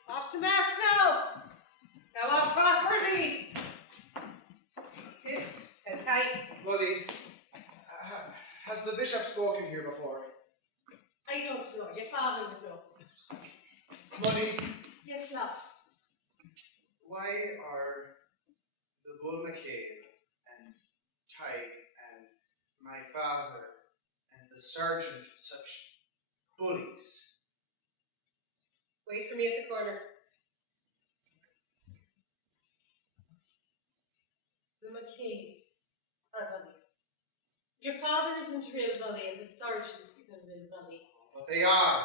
Off to mass now! Now up properly! That's it. That's tight. Lolly, has the bishop spoken here before? I don't know. Your father would know. Lolly, Yes, love. why are the Bull McCabe and Tig and my father and the sergeant such bullies? Wait for me at the corner. The McCabe's are bullies. Your father isn't a real bully, and the sergeant isn't a real bully. But they are.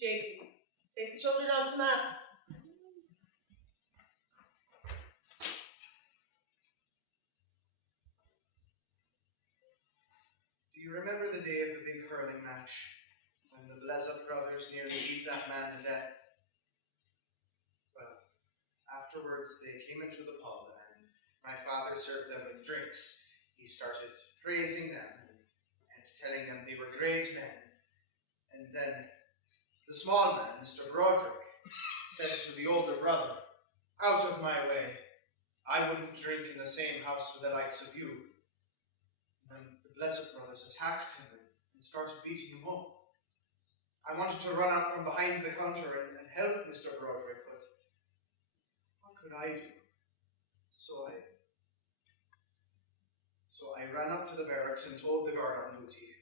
Jason, take the children on to mass. Do you remember the day of the big hurling match, when the Blesup brothers nearly beat that man to death? Well, afterwards they came into the pub and my father served them with drinks. He started praising them and telling them they were great men. And then The small man, Mr. Broderick, said to the older brother, "Out of my way. I wouldn't drink in the same house with the likes of you." And then the Blessed brothers attacked him and started beating him up. I wanted to run out from behind the counter and help Mr. Broderick, but what could I do? So I ran up to the barracks and told the guard on duty.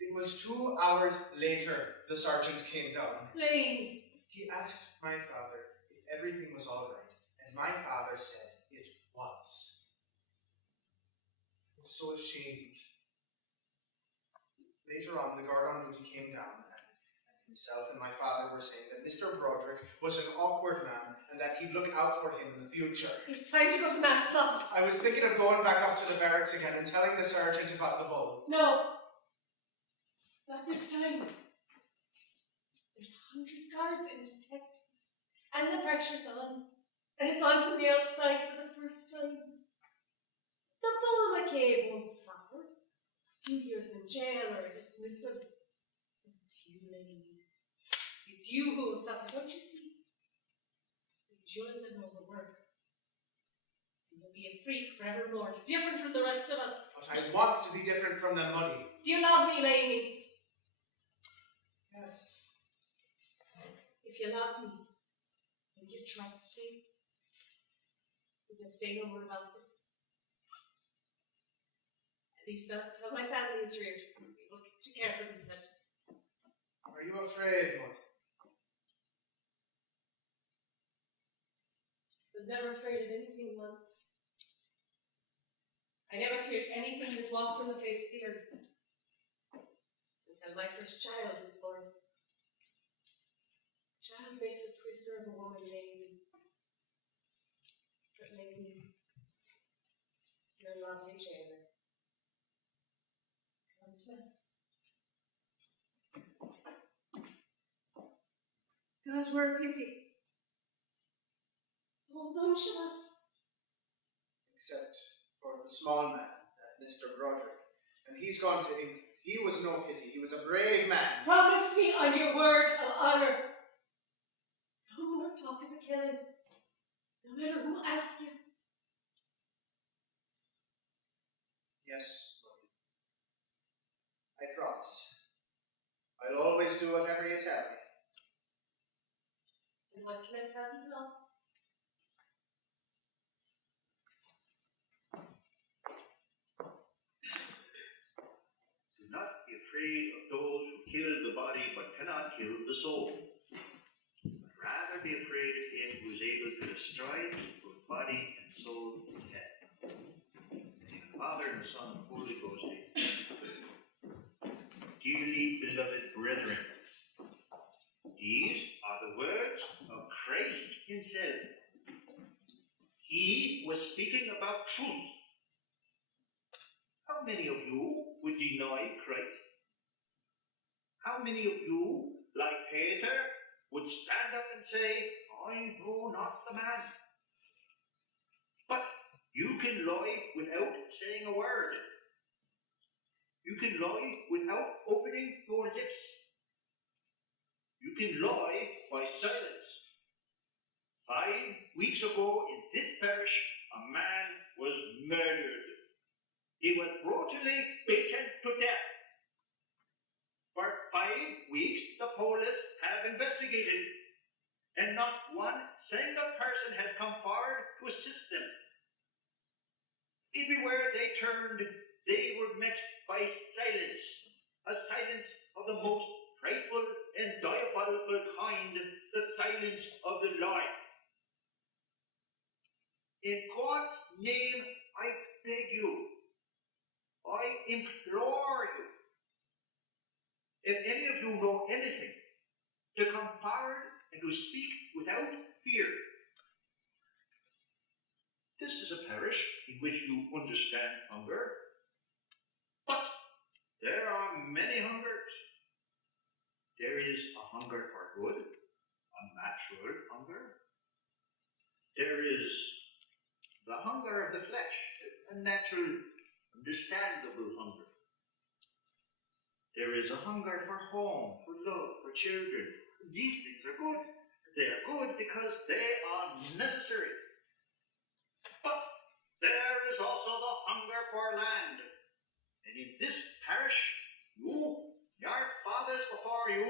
It was 2 hours later the sergeant came down. Plain. He asked my father if everything was all right, and my father said it was. I was so ashamed. Later on, the guard on duty came down, and himself and my father were saying that Mr. Broderick was an awkward man and that he'd look out for him in the future. It's time to go to mass, stop. I was thinking of going back up to the barracks again and telling the sergeant about the bull. No. Not this time. There's 100 guards and detectives. And the pressure's on. And it's on from the outside for the first time. The bull McCabe won't suffer. A few years in jail or a dismissal. But it's you, lady. It's you who will suffer, don't you see? Because you'll have done all the work. And you'll be a freak forevermore, different from the rest of us. But I want to be different from them, Muddy. Do you love me, Mamie? Yes. If you love me, and you trust me, you'll say no more about this. At least until my family is reared, able to care for themselves. Are you afraid, Muddy? I was never afraid of anything once. I never feared anything that walked on the face of the earth. Until my first child was born. A child makes a prisoner of a woman, Amy. But Amy, you're a lovely jailer. Come to us. God, we're a pity. A whole bunch of us. Except for the small man, Mr. Broderick. And he's gone to England. He was no pity. He was a brave man. Promise me on your word of honor. No more talk of a killing. No matter who asks you. Yes, Muddy. I promise. I'll always do whatever you tell me. And what can I tell you, love? Do not be afraid of those who kill the body but cannot kill the soul. But rather be afraid of him who is able to destroy both body and soul in hell. In the name of the Father, and the Son, and the Holy Ghost. Amen. Dearly beloved brethren, these are the words of Christ himself. He was speaking about truth. How many of you would deny Christ? How many of you, like Peter, would stand up and say, I know not the man? But you can lie without saying a word. You can lie without opening your lips. You can lie by silence. 5 weeks ago in this parish, a man was murdered. He was brutally beaten to death. For 5 weeks, the police have investigated, and not one single person has come forward to assist them. Everywhere they turned, they were met by silence, a silence of the most frightful and diabolical kind, the silence of the lie. In God's name, I beg you, I implore you, if any of you know anything, to come forward and to speak without fear. This is a parish in which you understand hunger, but there are many hungers. There is a hunger for good, a natural hunger. There is the hunger of the flesh, a natural, understandable hunger. There is a hunger for home, for love, for children, these things are good. They're good because they are necessary. But there is also the hunger for land. And in this parish, you, your fathers before you,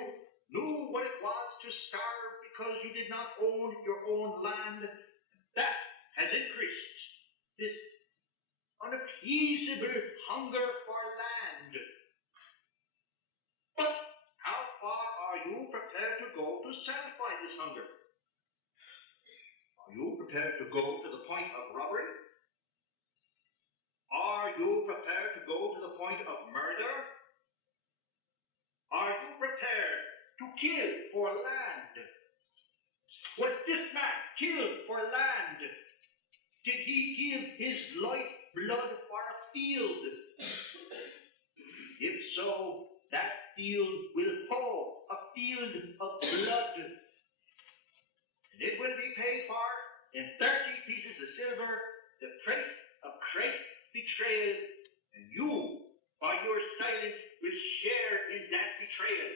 knew what it was to starve because you did not own your own land. That has increased. This unappeasable hunger for land. But how far are you prepared to go to satisfy this hunger? Are you prepared to go to the point of robbery? Are you prepared to go to the point of murder? Are you prepared to kill for land? Was this man killed for land? Did he give his life's blood for a field? If so, that field will hold a field of blood. And it will be paid for in 30 pieces of silver, the price of Christ's betrayal, and you, by your silence, will share in that betrayal.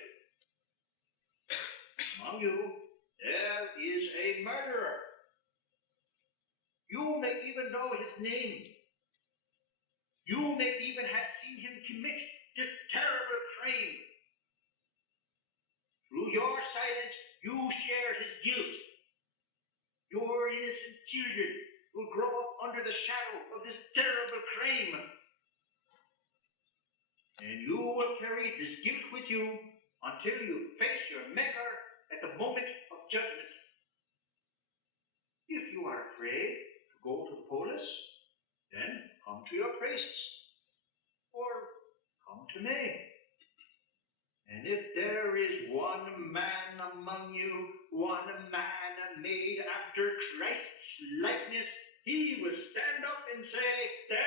Among you, there is a murderer. You may even know his name. You may even have seen him commit this terrible crime. Through your silence, you share his guilt. Your innocent children will grow up under the shadow of this terrible crime. And you will carry this guilt with you until you face your Maker at the moment of judgment. If you are afraid to go to the polis, then come to your priests, or come to me. And if there is one man among you, one man made after Christ's likeness, he will stand up and say, there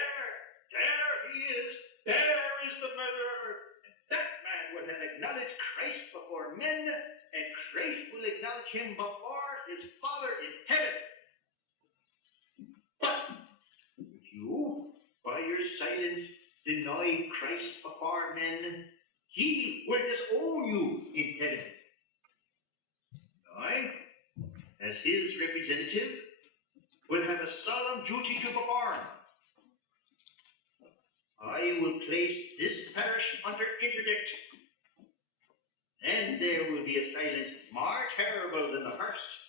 he is, there is the murderer. And that man will have acknowledged Christ before men, and Christ will acknowledge him before his Father in heaven. But if you, by your silence, deny Christ before men, he will disown you in heaven. I, as his representative, will have a solemn duty to perform. I will place this parish under interdict, and there will be a silence more terrible than the first.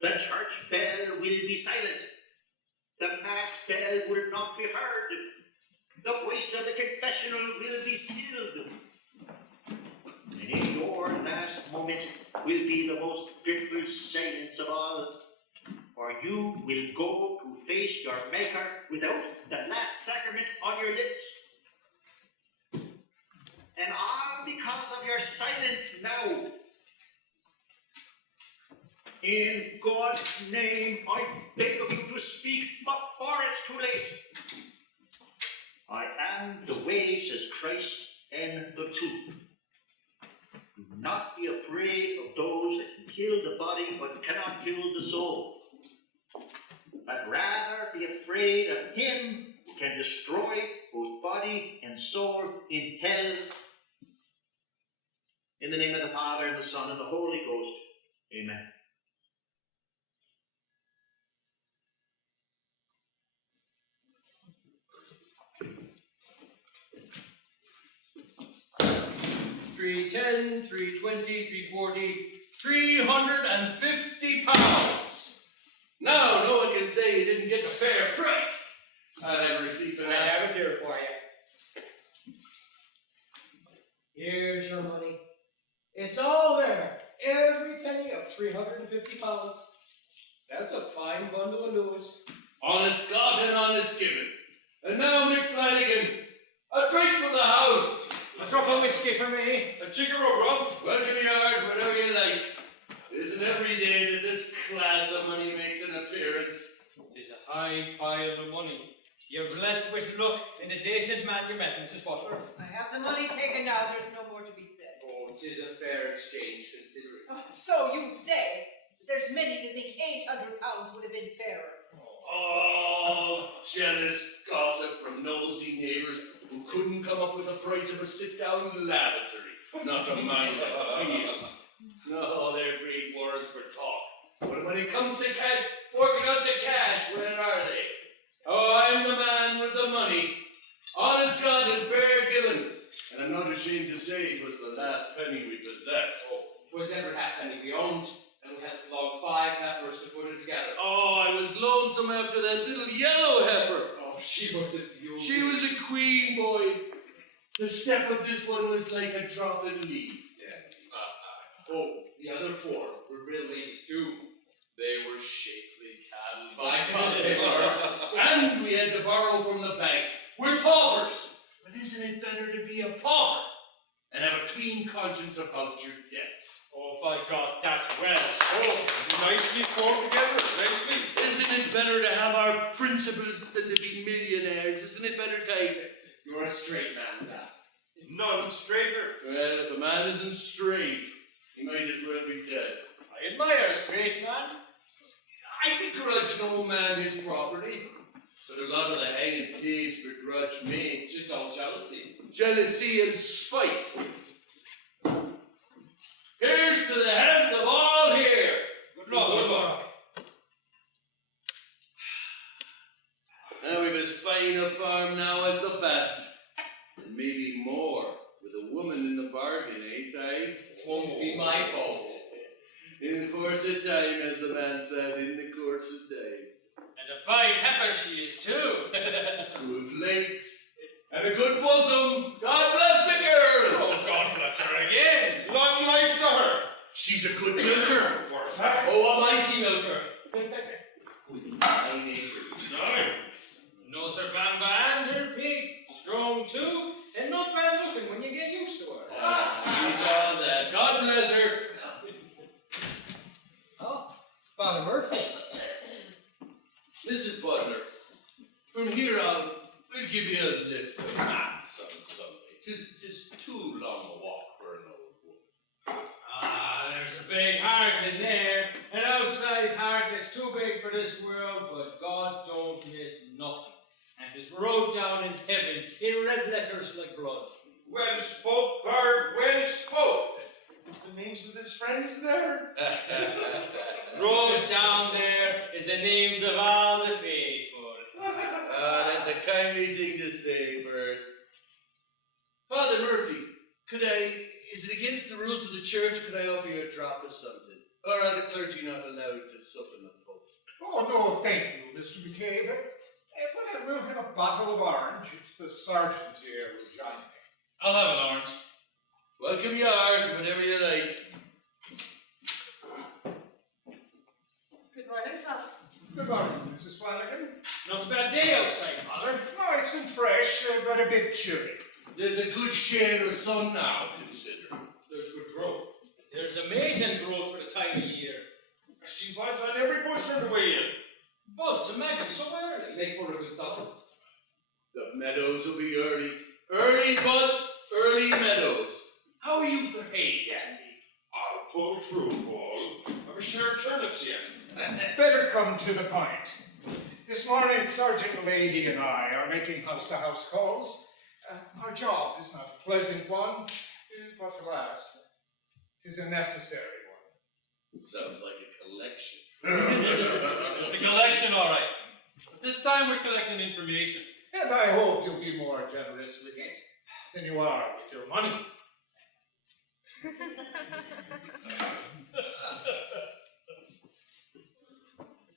The church bell will be silent. The mass bell will not be heard. The voice of the confessional will be stilled. And in your last moment will be the most dreadful silence of all. For you will go to face your Maker without the last sacrament on your lips. And all because of your silence now. In God's name, I beg of you to speak before it's too late. I am the way, says Christ, and the truth. Do not be afraid of those that can kill the body but cannot kill the soul. But rather be afraid of him who can destroy both body and soul in hell. In the name of the Father, and the Son, and the Holy Ghost. Amen. £3.10, £3.20, £3.40, £350. Now, no one can say you didn't get a fair price. I'll have a receipt for I that. have it here for you. Here's your money. It's all there. Every penny of £350. That's a fine bundle of news. Honest got and honest given. And now, Mick Flanagan, a drink from the house. A drop of whiskey for me. A jigger of rum. Welcome yard, whatever you like. It isn't every day that this class of money makes an appearance. Tis a high pile of money. You're blessed with luck in the decent man you met, Mrs. Butler. I have the money taken now, there's no more to be said. Oh, 'tis a fair exchange, considering. Oh, so you say. There's many that think £800 would have been fairer. Oh, jealous gossip from nosy neighbours who couldn't come up with the price of a sit-down lavatory, not to mind the feel. No, they're great words for talk. But when it comes to cash, forking out the cash, where are they? Oh, I'm the man with the money. Honest God and fair given. And I'm not ashamed to say it was the last penny we possessed. Oh, 'twas every halfpenny we owned, and we had to flog 5 heifers to put it together. Oh, I was lonesome after that little yellow heifer. Oh, she was a beauty. She was a queen, boy. The step of this one was like a drop in leaf. Oh, the other 4 were real ladies too. They were shapely cattle, by God they were. And we had to borrow from the bank. We're paupers. But isn't it better to be a pauper and have a clean conscience about your debts? Oh, by God, that's well spoken. Nicely thrown together, nicely. Isn't it better to have our principles than to be millionaires? Isn't it better, Tiger? You're a straight man, Dad. None straighter. Well, if a man isn't straight, he might as well be dead. I admire a straight man. I begrudge no man his property, but a lot of the hanging thieves begrudge me. Just all jealousy. Jealousy and spite. Here's to the health of all here. Good luck, good luck. Now we've as fine a farm now as the best, and maybe more, with a woman in the bargain, eh, Ty? It won't be my fault. In the course of time, as the man said, in the course of time. And a fine heifer she is too. Good legs, and a good bosom. God bless the girl. Oh, God bless her again. Long life to her. She's a good milker. For a fact. Oh, a mighty milker. With 9 acres. Nine. Knows her bamba and her pig. Strong too, and not bad looking when you get used to her. She's all that. God bless her. Oh, Father Murphy. Mrs. Butler, from here out, we'll give you a lift of mats on Sunday. 'Tis too long a walk for an old woman. Ah, there's a big heart in there. An outsized heart that's too big for this world, but God don't miss nothing. And it's wrote down in heaven in red letters like blood. Well spoke, Bard, well spoke. Is the names of his friends there? Wrote down there is the names of all the faithful. That's a kindly thing to say, Bert. Father Murphy, is it against the rules of the church, could I offer you a drop of something? Or are the clergy not allowed to sup in the post? Oh, no, thank you, Mr. McCabe. But I will have a bottle of orange if the sergeant here will join me. I'll have an orange. Welcome yours, whatever you like. Good morning, Father. Good morning, Mrs. Flanagan. Not a bad day outside, Father. Nice and fresh, but a bit chilly. There's a good share of sun now, consider. There's good growth. There's amazing growth for the time of year. I see buds on every bush on the way in. Buds, imagine, so early. Make for a good supper. The meadows will be early. Early buds, early meadows. How are you for hay, Dandy? I'll pull through, Paul. Have a share of turnips yet? Better come to the point. This morning, Sergeant Lady and I are making house-to-house calls. Our job is not a pleasant one, but alas, it is a necessary one. Sounds like a collection. It's a collection, all right. But this time we're collecting information. And I hope you'll be more generous with it than you are with your money.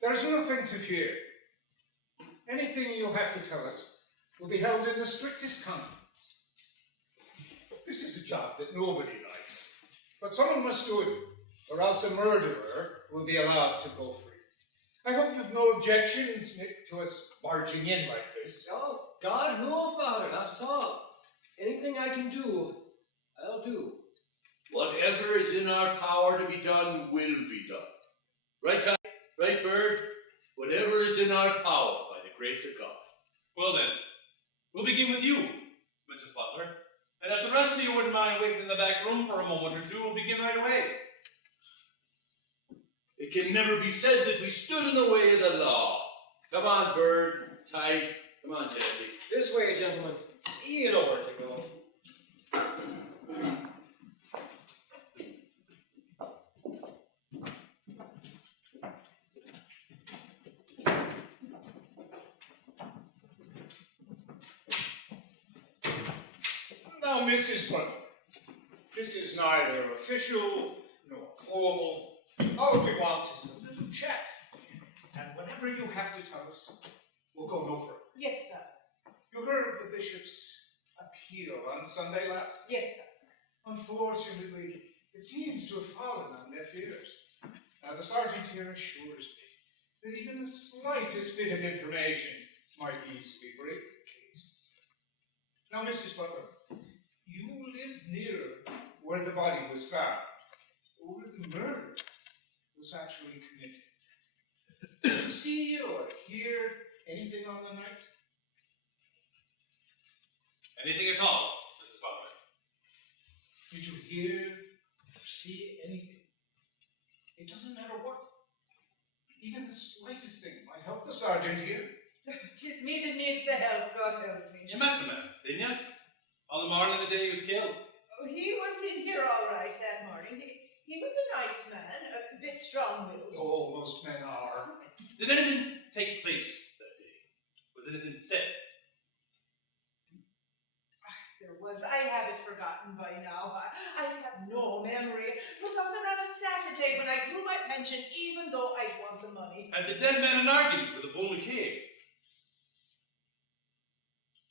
There's nothing to fear. Anything you have to tell us will be held in the strictest confidence. This is a job that nobody likes, but someone must do it, or else a murderer will be allowed to go free. I hope you've no objections to us barging in like this. Oh, God, no, Father, not at all. Anything I can do, I'll do. Whatever is in our power to be done will be done. Right, Ty? Right, Bird? Whatever is in our power, by the grace of God. Well then, we'll begin with you, Mrs. Butler. And if the rest of you wouldn't mind waiting in the back room for a moment or two, we'll begin right away. It can never be said that we stood in the way of the law. Come on, Bird. Ty. Come on, Dandy. This way, gentlemen. You know where to go. Now, Mrs. Butler, this is neither official nor formal. All we want is a little chat. And whatever you have to tell us, we'll go no further. Yes, Father. You heard the bishop's appeal on Sunday last? Yes, Father. Unfortunately, it seems to have fallen on deaf ears. Now, the sergeant here assures me that even the slightest bit of information might easily break the case. Now, Mrs. Butler, you live near where the body was found, or where the murder was actually committed. Did you see or hear anything on the night? Anything at all, Mrs. Butler? Did you hear or see anything? It doesn't matter what. Even the slightest thing might help the sergeant here. 'Tis me that needs the help, God help me. You met the man, didn't you? On the morning of the day he was killed. Oh, he was in here all right that morning. He was a nice man, a bit strong-willed. Oh, most men are. Did anything take place that day? Was anything said? There was. I have it forgotten by now. I have no memory. It was often on a Saturday when I drew my pension, even though I'd want the money. Had the dead man an argument with a bull McCabe?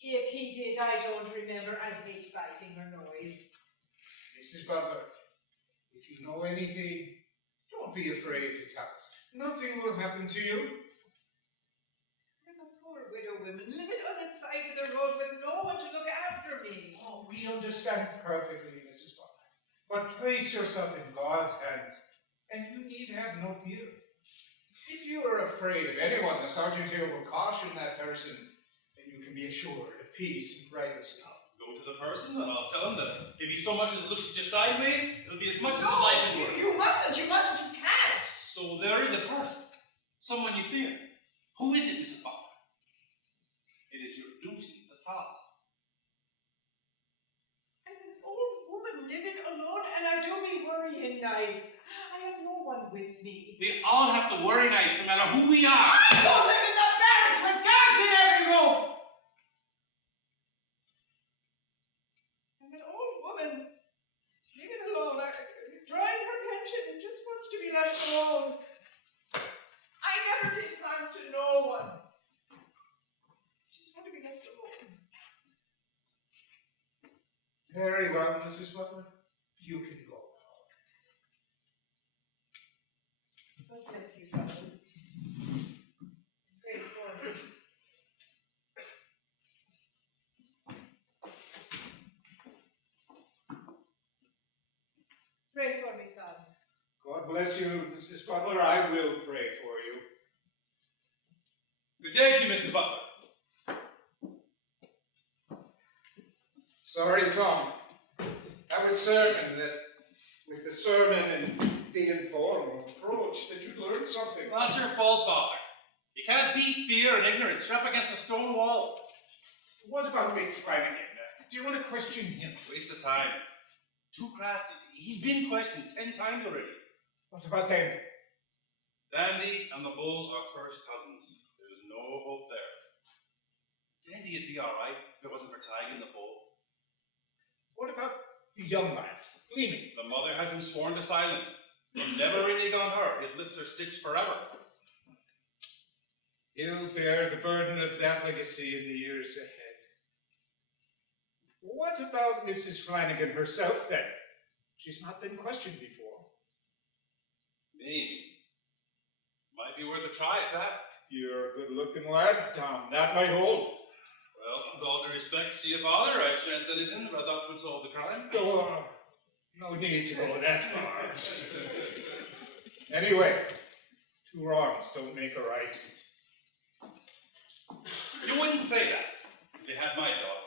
If he did, I don't remember. I hate fighting or noise. Mrs. Butler, if you know anything, don't be afraid to tell us. Nothing will happen to you. I'm a poor widow woman living on the side of the road with no one to look after me. Oh, we understand perfectly, Mrs. Butler. But place yourself in God's hands, and you need have no fear. If you are afraid of anyone, the sergeant here will caution that person, and you can be assured of peace and privacy. Go to the person and I'll tell him that if he so much as looks at you sideways, it'll be as much as his No, life is worth. you mustn't, you can't. So there is a person, someone you fear. Who is it, Mrs. Butler? It is your duty to tell us. I'm an old woman living alone, and I do be worrying nights. I have no one with me. We all have to worry nights, no matter who we are. I don't live in the barracks with guards in every room. I'm an old woman living alone, drawing her pension, and just wants to be left alone. I never did harm to no one. I just want to be left alone. Very well, Mrs. Butler. You can go now. God bless you, Father. Pray for me. Pray for me, Father. God bless you, Mrs. Butler. I will pray for you. Good day to you, Mrs. Butler. Sorry, Tom. I was certain that with the sermon and the informal approach that you'd learn something. It's not your fault, Father. You can't beat fear and ignorance. You're up against a stone wall. What about Mick Flanagan? Do you want to question him? Waste of time. Too crafty. He's been questioned 10 times already. What about them? Dandy and the bull are first cousins. There's no hope there. Dandy'd be alright if it wasn't for tagging the bull. What about the young lad, Leamy? The mother has him sworn to silence. He'll never really on her. His lips are stitched forever. He'll bear the burden of that legacy in the years ahead. What about Mrs. Flanagan herself, then? She's not been questioned before. Maybe. Might be worth a try at that. You're a good-looking lad, Tom. That might hold. Well, with all due respect to your father, I'd chance anything if I thought it would solve the crime. Oh, no need to go that far. Anyway, two wrongs don't make a right. You wouldn't say that if you had my job.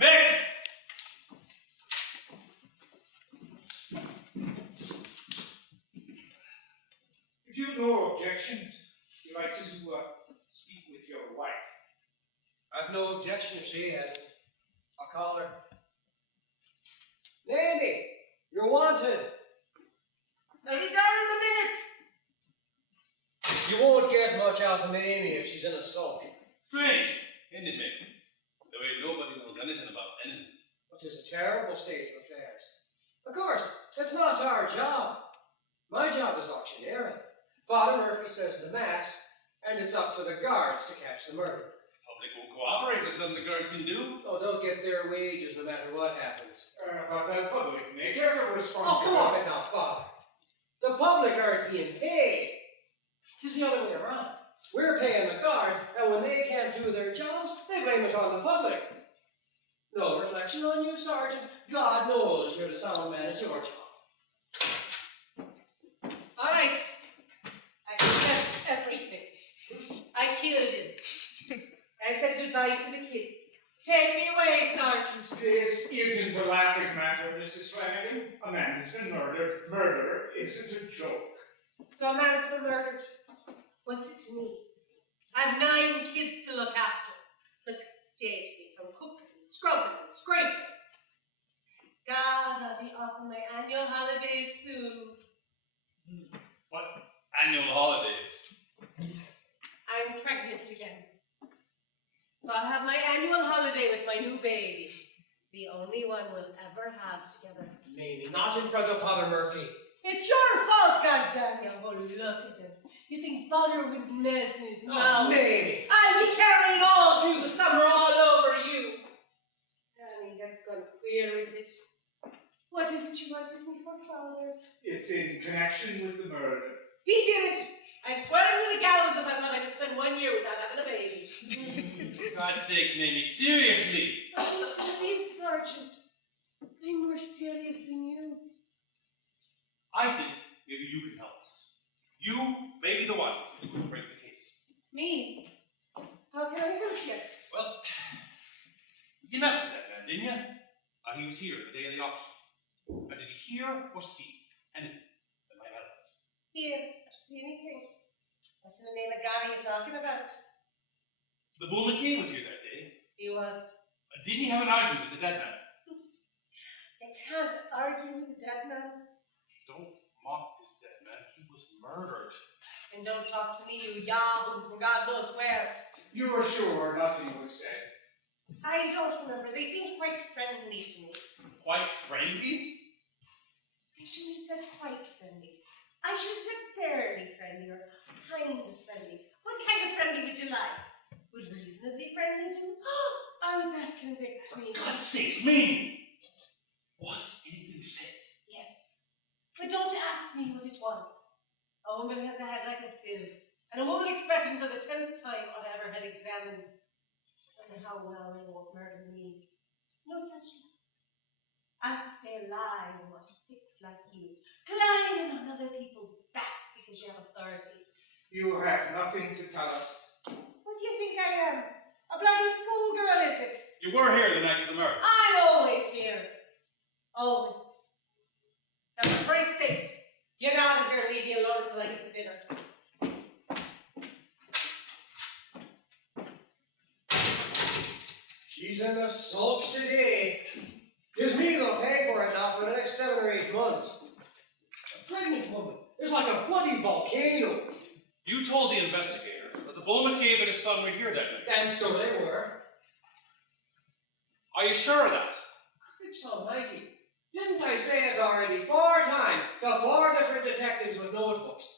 Mick! If you have no objections, you'd like to speak with your wife. I've no objection if she hasn't. I'll call her. Mamie, you're wanted. I'll be down in a minute. You won't get much out of Mamie if she's in a sulk. Strange, isn't it, Mick? The 'tis a terrible state of affairs. Of course, it's not our job. My job is auctioneering. Father Murphy says the mass, and it's up to the guards to catch the murderer. Public won't cooperate. There's nothing the guards can do. Oh, they'll get their wages no matter what happens. But the public make it a Oh, come responsibility. off it now, Father. The public aren't being paid. It's the other way around. We're paying the guards, and when they can't do their jobs, they blame it on the public. No reflection on you, Sergeant. God knows you're the sound man at your job. All right. I confess everything. I killed him. I said goodbye to the kids. Take me away, Sergeant. This isn't a laughing matter, Mrs. Flanagan. A man has been murdered. Murder isn't a joke. So a man's been murdered. What's it to me? I've 9 kids to look after. Look at the state of me, from cooking, scrubbing, and scraping. God, I'll be off on my annual holidays soon. What annual holidays? I'm pregnant again. So I'll have my annual holiday with my new baby. The only one we'll ever have together. Maybe not in front of Father Murphy. It's your fault, goddammit. Oh, look at him. You think butter would melt in his mouth? Maybe. I'll be carrying all through the summer all over you. Danny, that's gone queer with it. What is it you wanted me for, Father? It's in connection with the murder. He did it. I'd swear him to the gallows if I thought I could spend 1 year without having a baby. For God's sake, Mamie, seriously. I'm serious, Sergeant. I'm more serious than you. I think maybe you can help us. You may be the one who can break the case. Me? How can I help you? Well, you met with that man, didn't you? He was here the day of the auction. Now, did you hear or see anything that might help us? Here, or see anything? What's the name of God are you talking about? The bull McKay was here that day. He was. Didn't he have an argument with the dead man? You can't argue with a dead man. Don't mock this dead man. He was murdered. And don't talk to me, you yahoo from God knows where. You are sure nothing was said? I don't remember. They seemed quite friendly to me. Quite friendly? I shouldn't have said quite friendly. I should have said fairly friendly or kind of friendly. What kind of friendly would you like? Would reasonably friendly do? Or would that convict me? For God's sakes, Mamie! Was anything said? Yes. But don't ask me what it was. A woman has a head like a sieve, and a woman expecting for the 10th time ought to have her head examined. I don't know how well they won't murder me. No such luck. I have to stay alive and watch thicks like you, climbing on other people's backs because you have authority. You have nothing to tell us. What do you think I am? A bloody schoolgirl, is it? You were here the night of the murder. I'm always here. Always. Now, for Christ's sakes, get out of here and leave me alone until I get the dinner. She's in the sulks today. Gives me the pay for it now for the next 7 or 8 months. A pregnant woman is like a bloody volcano. You told the investigator that the bull McCabe and his son were here that night. And so they were. Are you sure of that? It's almighty. Didn't I say it already 4 times to 4 different detectives with notebooks?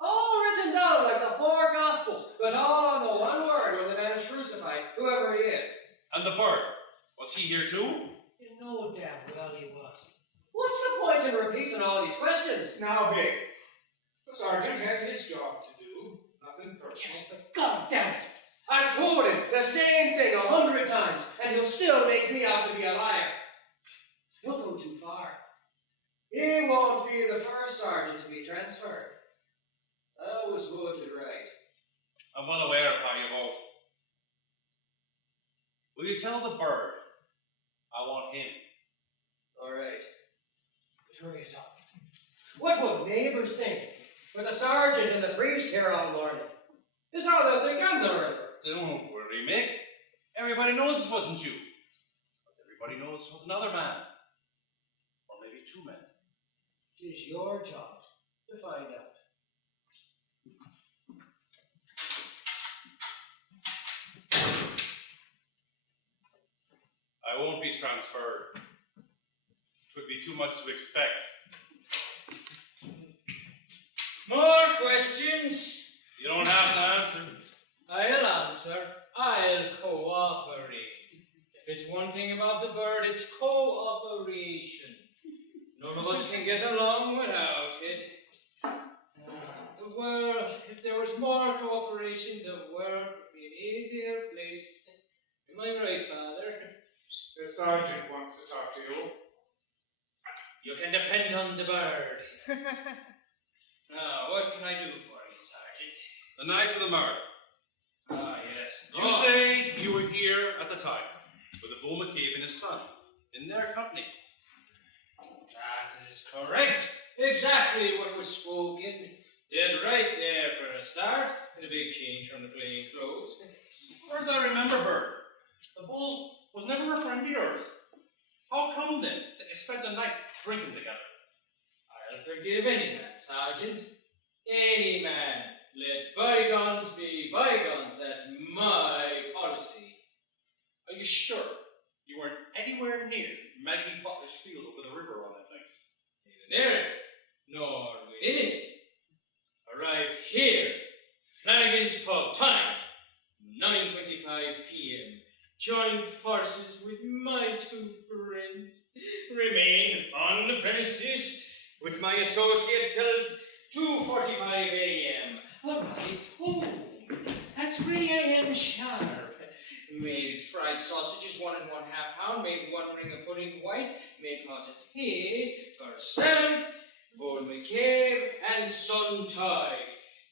All written down like the 4 Gospels, but all on the one word when the man is crucified, whoever he is. And the bird, was he here too? You know damn well he was. What's the point in repeating all these questions? Now, Vic, the sergeant has his job to do. Nothing personal. Yes, but God damn it! I've told him the same thing 100 times, and he'll still make me out to be a liar. He'll go too far. He won't be the first sergeant to be transferred. I was voted right. I'm well aware of how you vote. Will you tell the bird I want him? All right. But hurry it up. What will neighbors think with the sergeant and the priest here all morning? This is how they'll think I'm the murderer. Don't worry, Mick. Everybody knows it wasn't you. Plus everybody knows it was another man. Or maybe 2 men. It is your job to find out. I won't be transferred. Twould be too much to expect. More questions? You don't have to answer. I'll answer. I'll cooperate. If it's one thing about the bird, it's cooperation. None of us can get along without it. The world, if there was more cooperation, the world would be an easier place. Am I right, Father? The sergeant wants to talk to you. You can depend on the bird. Now, what can I do for you, Sergeant? The night of the murder. Ah, yes. You say you were here at the time with Abu McCabe and his son, in their company. That is correct. Exactly what was spoken. Dead right there for a start, and a big change from the plain clothes. As far as I remember, Bird, the bull was never a friend of yours. How come then that you spent the night drinking together? I'll forgive any man, Sergeant. Any man. Let bygones be bygones. That's my policy. Are you sure you weren't anywhere near Maggie Butler's field over the river on that night? Neither near it, nor within it. Arrived here, Flanagan's Pub, time 9:25 p.m. Joined forces with my two friends. Remained on the premises with my associates till 2:45 a.m. Arrived home at 3 a.m. sharp. Made fried sausages, 1 1/2 pound. Made 1 ring of pudding white. Made pot of tea for self, Old McCabe, and son Ty.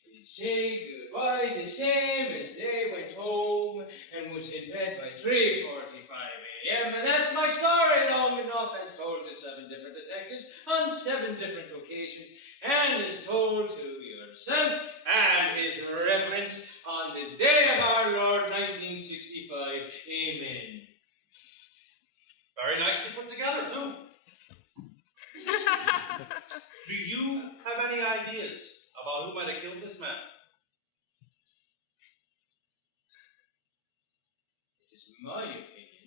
We'd say goodbye the same as they went home and was in bed by 3:45 a.m. And that's my story, long enough, as told to 7 different detectives on 7 different occasions, and is told to yourself and his reverence on this day of our Lord 1965. Amen. Very nicely put together, too. Do you have any ideas about who might have killed this man? It is my opinion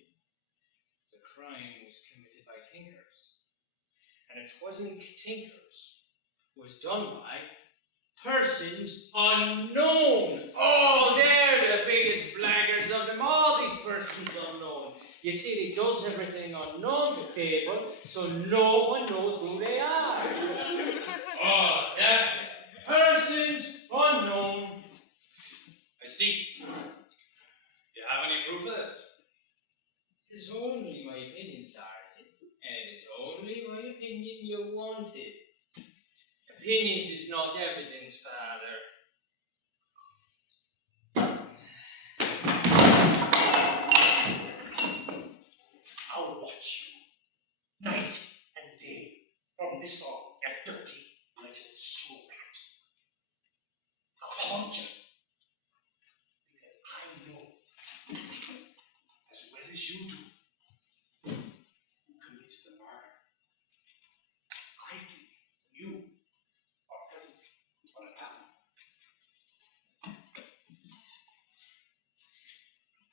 the crime was committed by tinkers. And it wasn't tinkers. It was done by persons unknown. Oh, they're the biggest blackguards of them all, these persons unknown. You see, he does everything unknown to people, so no one knows who they are. Oh, definitely. Persons unknown. I see. Do you have any proof of this? It is only my opinion, Sergeant, and it is only my opinion you wanted. Opinions is not evidence, Father. I'll watch you, night and day, from this on, you dirty little straw rat. I'll haunt you, because I know, as well as you do, who committed the murder. I think you are present when it happened.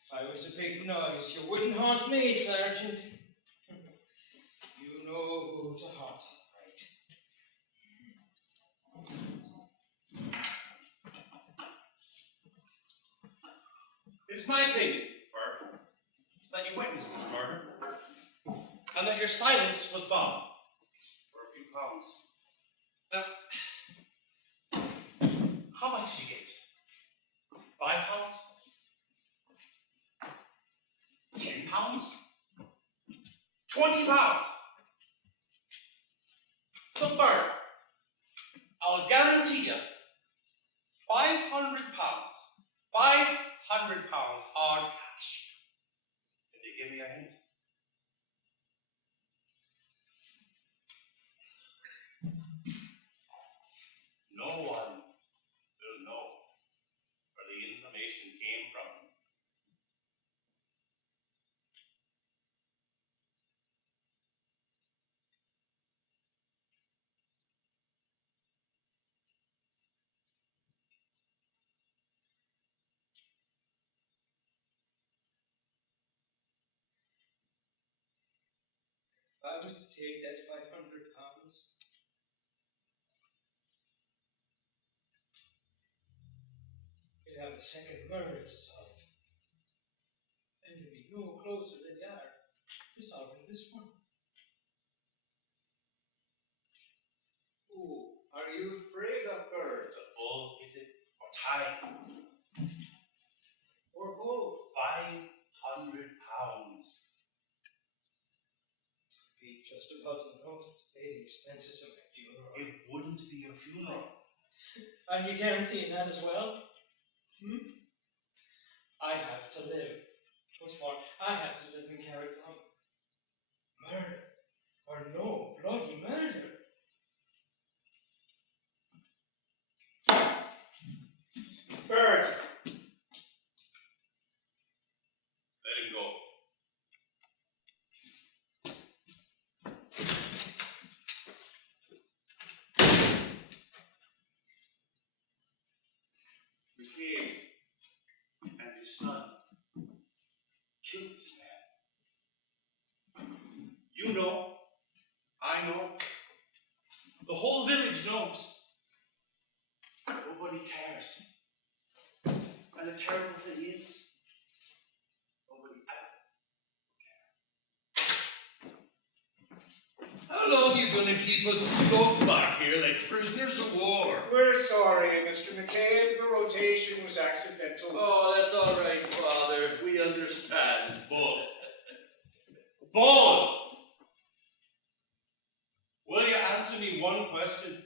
If I was a big noise, you wouldn't haunt me, Sergeant. You know who to haunt, right? It is my opinion, Bert, that you witnessed this murder, and that your silence was bought for a few pounds. Now, how much did you get? 5 pounds? 10 pounds? 20 pounds? Look, Bert, I'll guarantee you 500 pounds. 500 pounds hard cash. Can you give me a hint? No one will know where the information came from. was to take that £500. You'd have a second murder to solve. And you'd be no closer than you are to solving this one. Who are you afraid of, Bird? The bull, is it? Or time? Or both? £500. Be just about enough to pay the expenses of my funeral. It wouldn't be your funeral. Are you guaranteeing that as well? I have to live. What's more, I have to live in Carricktown. Murder. Or no bloody murder. Bird! Let him go. Keane and his son killed this man. You know. I know. The whole village knows. Nobody cares. And the terrible thing is, nobody ever. How long you gonna keep us stuck back here like prisoners of war? We're sorry, Mr. McCabe. The rotation was accidental. Oh, that's all right, Father. We understand. Bull. Bull! Will you answer me one question?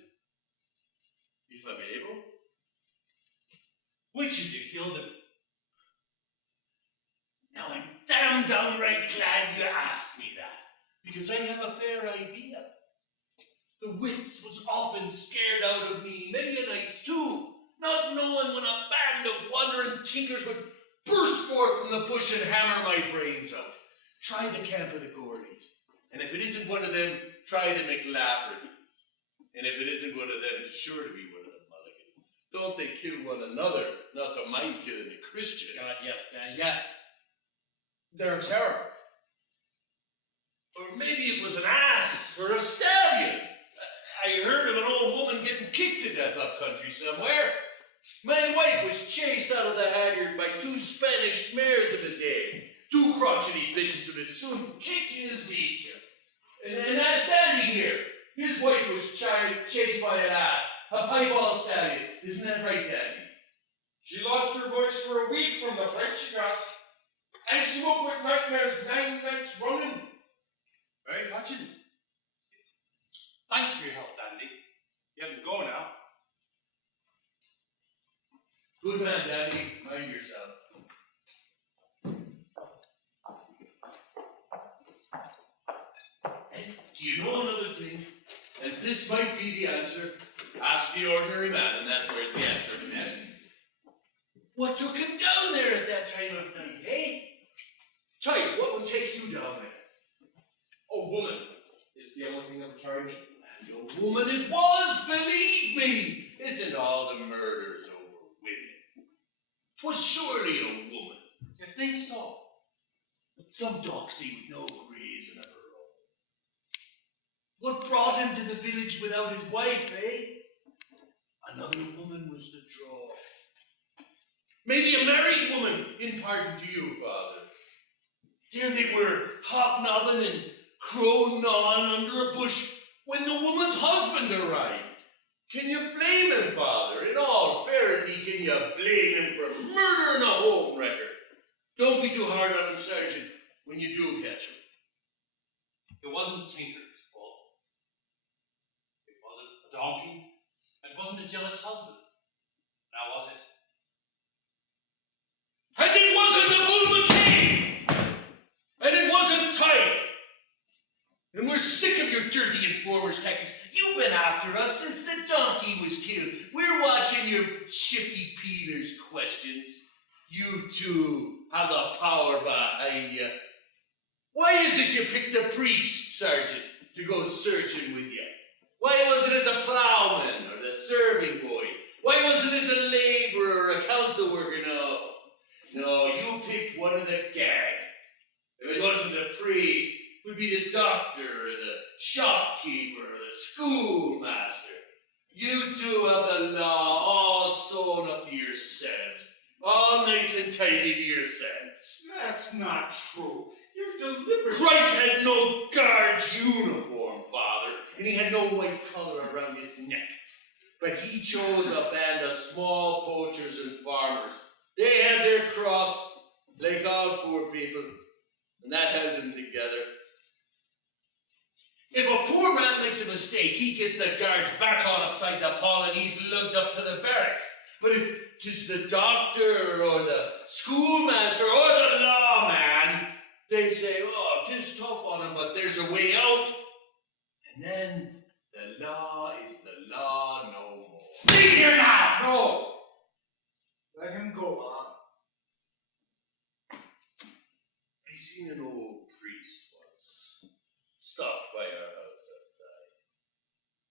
If I'm able. Which of you killed him? Now I'm damn downright glad you asked me that, because I have a fair idea. The wits was often scared out of me many a nights too, not knowing when a band of wandering tinkers would burst forth from the bush and hammer my brains out. Try the camp of the Gordies, and if it isn't one of them, try the McLaffertys. And if it isn't one of them, it's sure to be one of the Mulligans. Don't they kill one another, not to mind killing a Christian? God, yes, Dad, yes. They're a terror. Or maybe it was an ass or a stallion. I heard of an old woman getting kicked to death up country somewhere. My wife was chased out of the haggard by 2 Spanish mares of the day. 2 crotchety bitches who'd as soon kick you as eat you. And that's Dandy here. His wife was chased by an ass, a piebald stallion. Isn't that right, Dandy? She lost her voice for a week from the fright she got. And she woke with nightmares 9 nights running. Very touching. Thanks for your help, Dandy. You have to go now. Good man, Dandy. Mind yourself. And do you know another thing? And this might be the answer. Ask the ordinary man, and that's where's the answer to this. What took him down there at that time of night, eh? Tyke, what would take you down there? A woman is the only thing that would carry me. And a woman it was, believe me! Isn't all the murders over women? 'Twas surely a woman. You think so? Some doxy with no reason of her own. What brought him to the village without his wife, eh? Another woman was the draw. Maybe a married woman, in pardon to you, Father. There they were, hobnobbing and crow-gnawing under a bush when the woman's husband arrived. Can you blame him, Father? In all fairity, can you blame him for murdering a home wrecker? Don't be too hard on him, Sergeant, when you do catch him. It wasn't Tinker's fault. It wasn't a donkey. It wasn't a jealous husband. Now was it? And it wasn't the Bull McCabe! And it wasn't Tyke! And we're sick of your dirty informers' tactics. You've been after us since the donkey was killed. We're watching your shifty Peter's questions. You two have the power behind you. Why is it you picked a priest, Sergeant, to go searching with you? Why wasn't it the plowman or the serving boy? Why wasn't it the laborer or a council worker? No, you picked one of the gang. If it wasn't the priest, would be the doctor or the shopkeeper or the schoolmaster. You two have the law all sewn up to yourselves, all nice and tidy to yourselves. That's not true. You're deliberately... Christ had no guard's uniform, Father, and he had no white collar around his neck. But he chose a band of small poachers and farmers. They had their cross, like all poor people, and that held them together. If a poor man makes a mistake, he gets the guard's baton upside the paw and he's lugged up to the barracks. But if 'tis the doctor or the schoolmaster or the lawman, they say, oh, 'tis tough on him, but there's a way out. And then the law is the law no more. See here now! No! Let him go on. I seen an old priest once, stopped by our house outside.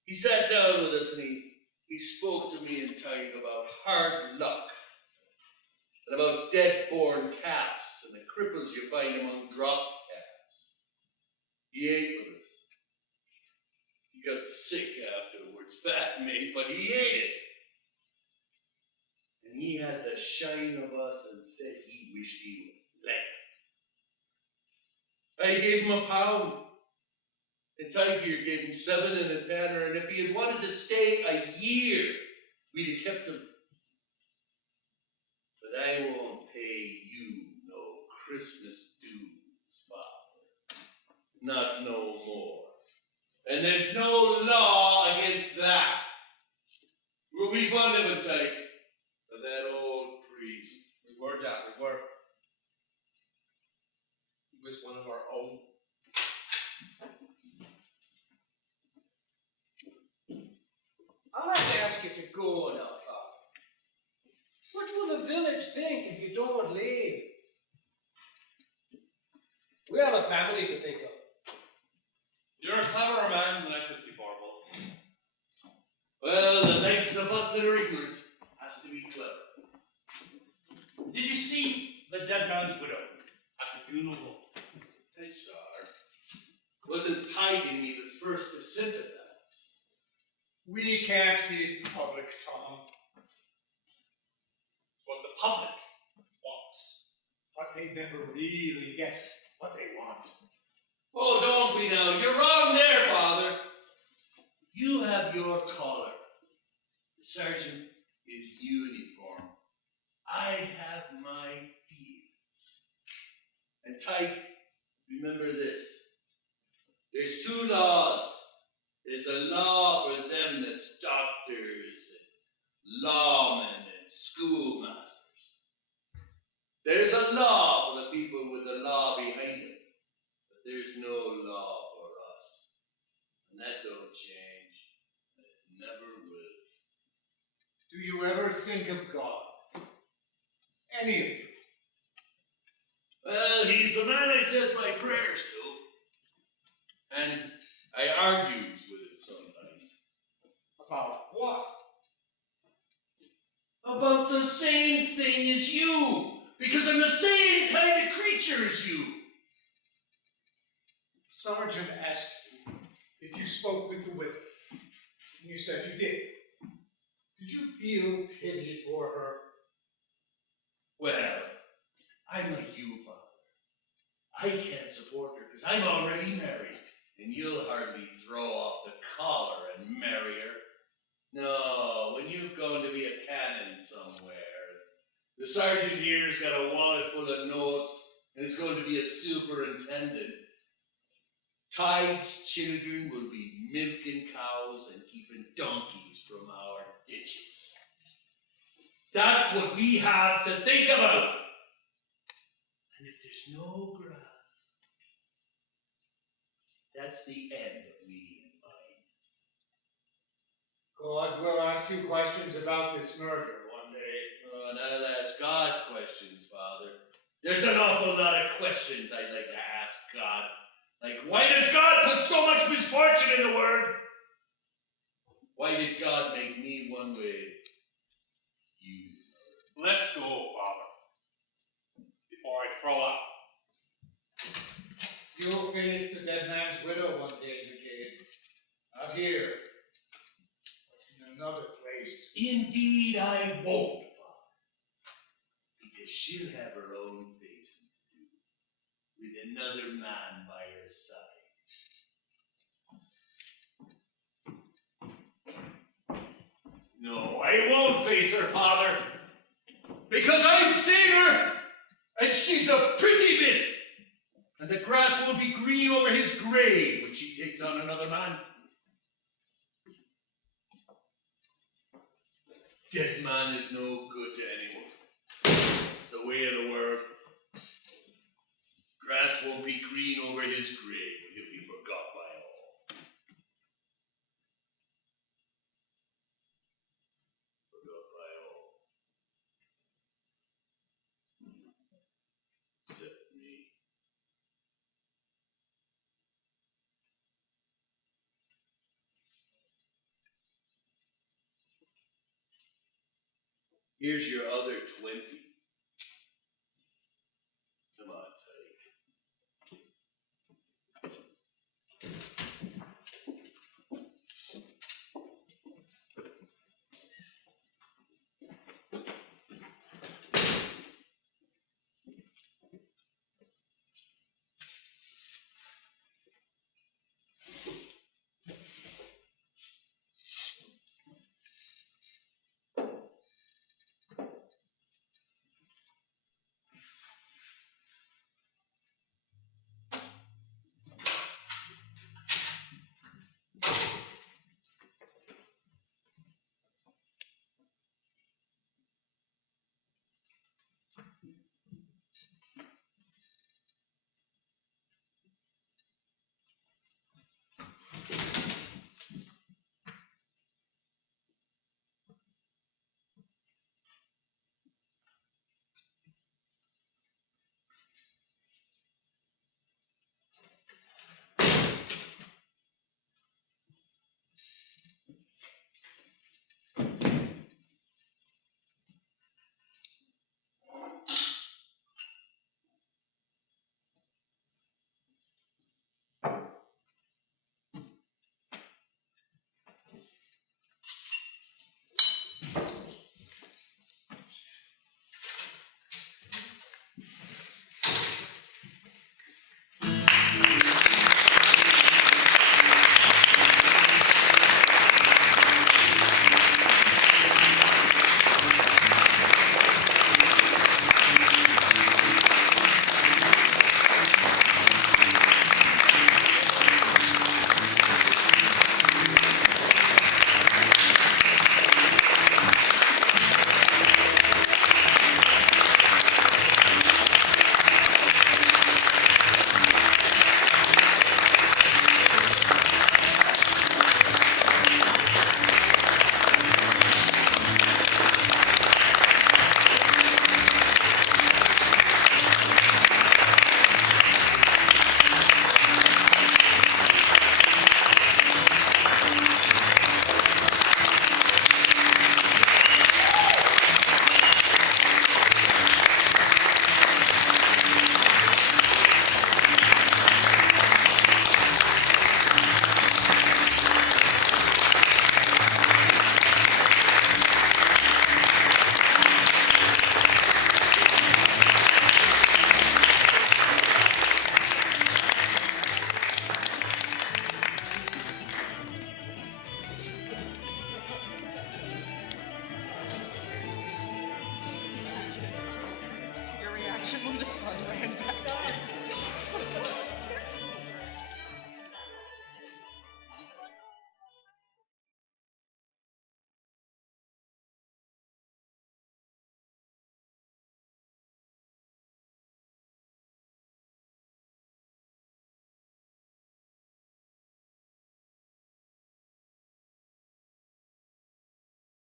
He sat down with us and he spoke to me in Tig about hard luck, and about dead-born calves and the cripples you find among drop calves. He ate with us. He got sick afterwards, fat mate, but he ate it. And he had the shine of us and said he wished he was like us. I gave him £1. And Tiger gave him 7 and a tanner, and if he had wanted to stay a year, we'd have kept him. But I won't pay you no Christmas dues, Father. Not no more. And there's no law against that. Were we fond of him, Tiger? Of that old priest? We were, Dad, we were. He was one of our own. I'll have to ask you to go now, Father. What will the village think if you don't leave? We have a family to think of. You're a cleverer man than I took you for, Bull. Well, the likes of us that are ignorant has to be clever. Did you see the dead man's widow at the funeral home? I saw her. Wasn't Tig me the first to sympathize? We can't beat the public, Tom. What the public wants. But they never really get what they want. Oh, don't we now? You're wrong there, Father. You have your collar. The sergeant is uniform. I have my fields. And Tig, remember this. There's 2 laws. There's a law for them that's doctors and lawmen and schoolmasters. There's a law for the people with the law behind them. But there's no law for us. And that don't change. And it never will. Do you ever think of God? Any of you? Well, he's the man I says my prayers to. And I argues with him sometimes. About what? About the same thing as you. Because I'm the same kind of creature as you. Sergeant asked you if you spoke with the widow. And you said you did. Did you feel pity for her? Well, I'm like you, Father. I can't support her because I'm already married. And you'll hardly throw off the collar and marry her. No, when you're going to be a canon somewhere, the sergeant here's got a wallet full of notes, and is going to be a superintendent. Tig's children will be milking cows and keeping donkeys from our ditches. That's what we have to think about. And if there's no grass, that's the end of me and mine. God will ask you questions about this murder one day. Oh, and I'll ask God questions, Father. There's an awful lot of questions I'd like to ask God. Like, why does God put so much misfortune in the world? Why did God make me one way? You. Let's go, Father, before I throw up. You'll face the dead man's widow one day, McCabe. Not here, but in another place. Indeed I won't, Father. Because she'll have her own facing to do, with another man by her side. No, I won't face her, Father. Because I've seen her, and she's a pretty bit. And the grass won't be green over his grave when she takes on another man. Dead man is no good to anyone. It's the way of the world. Grass won't be green over his grave when he'll be forgot by all. Forgot by all. Except me. Here's your other 20. Come on, take. Your reaction when the sun ran back.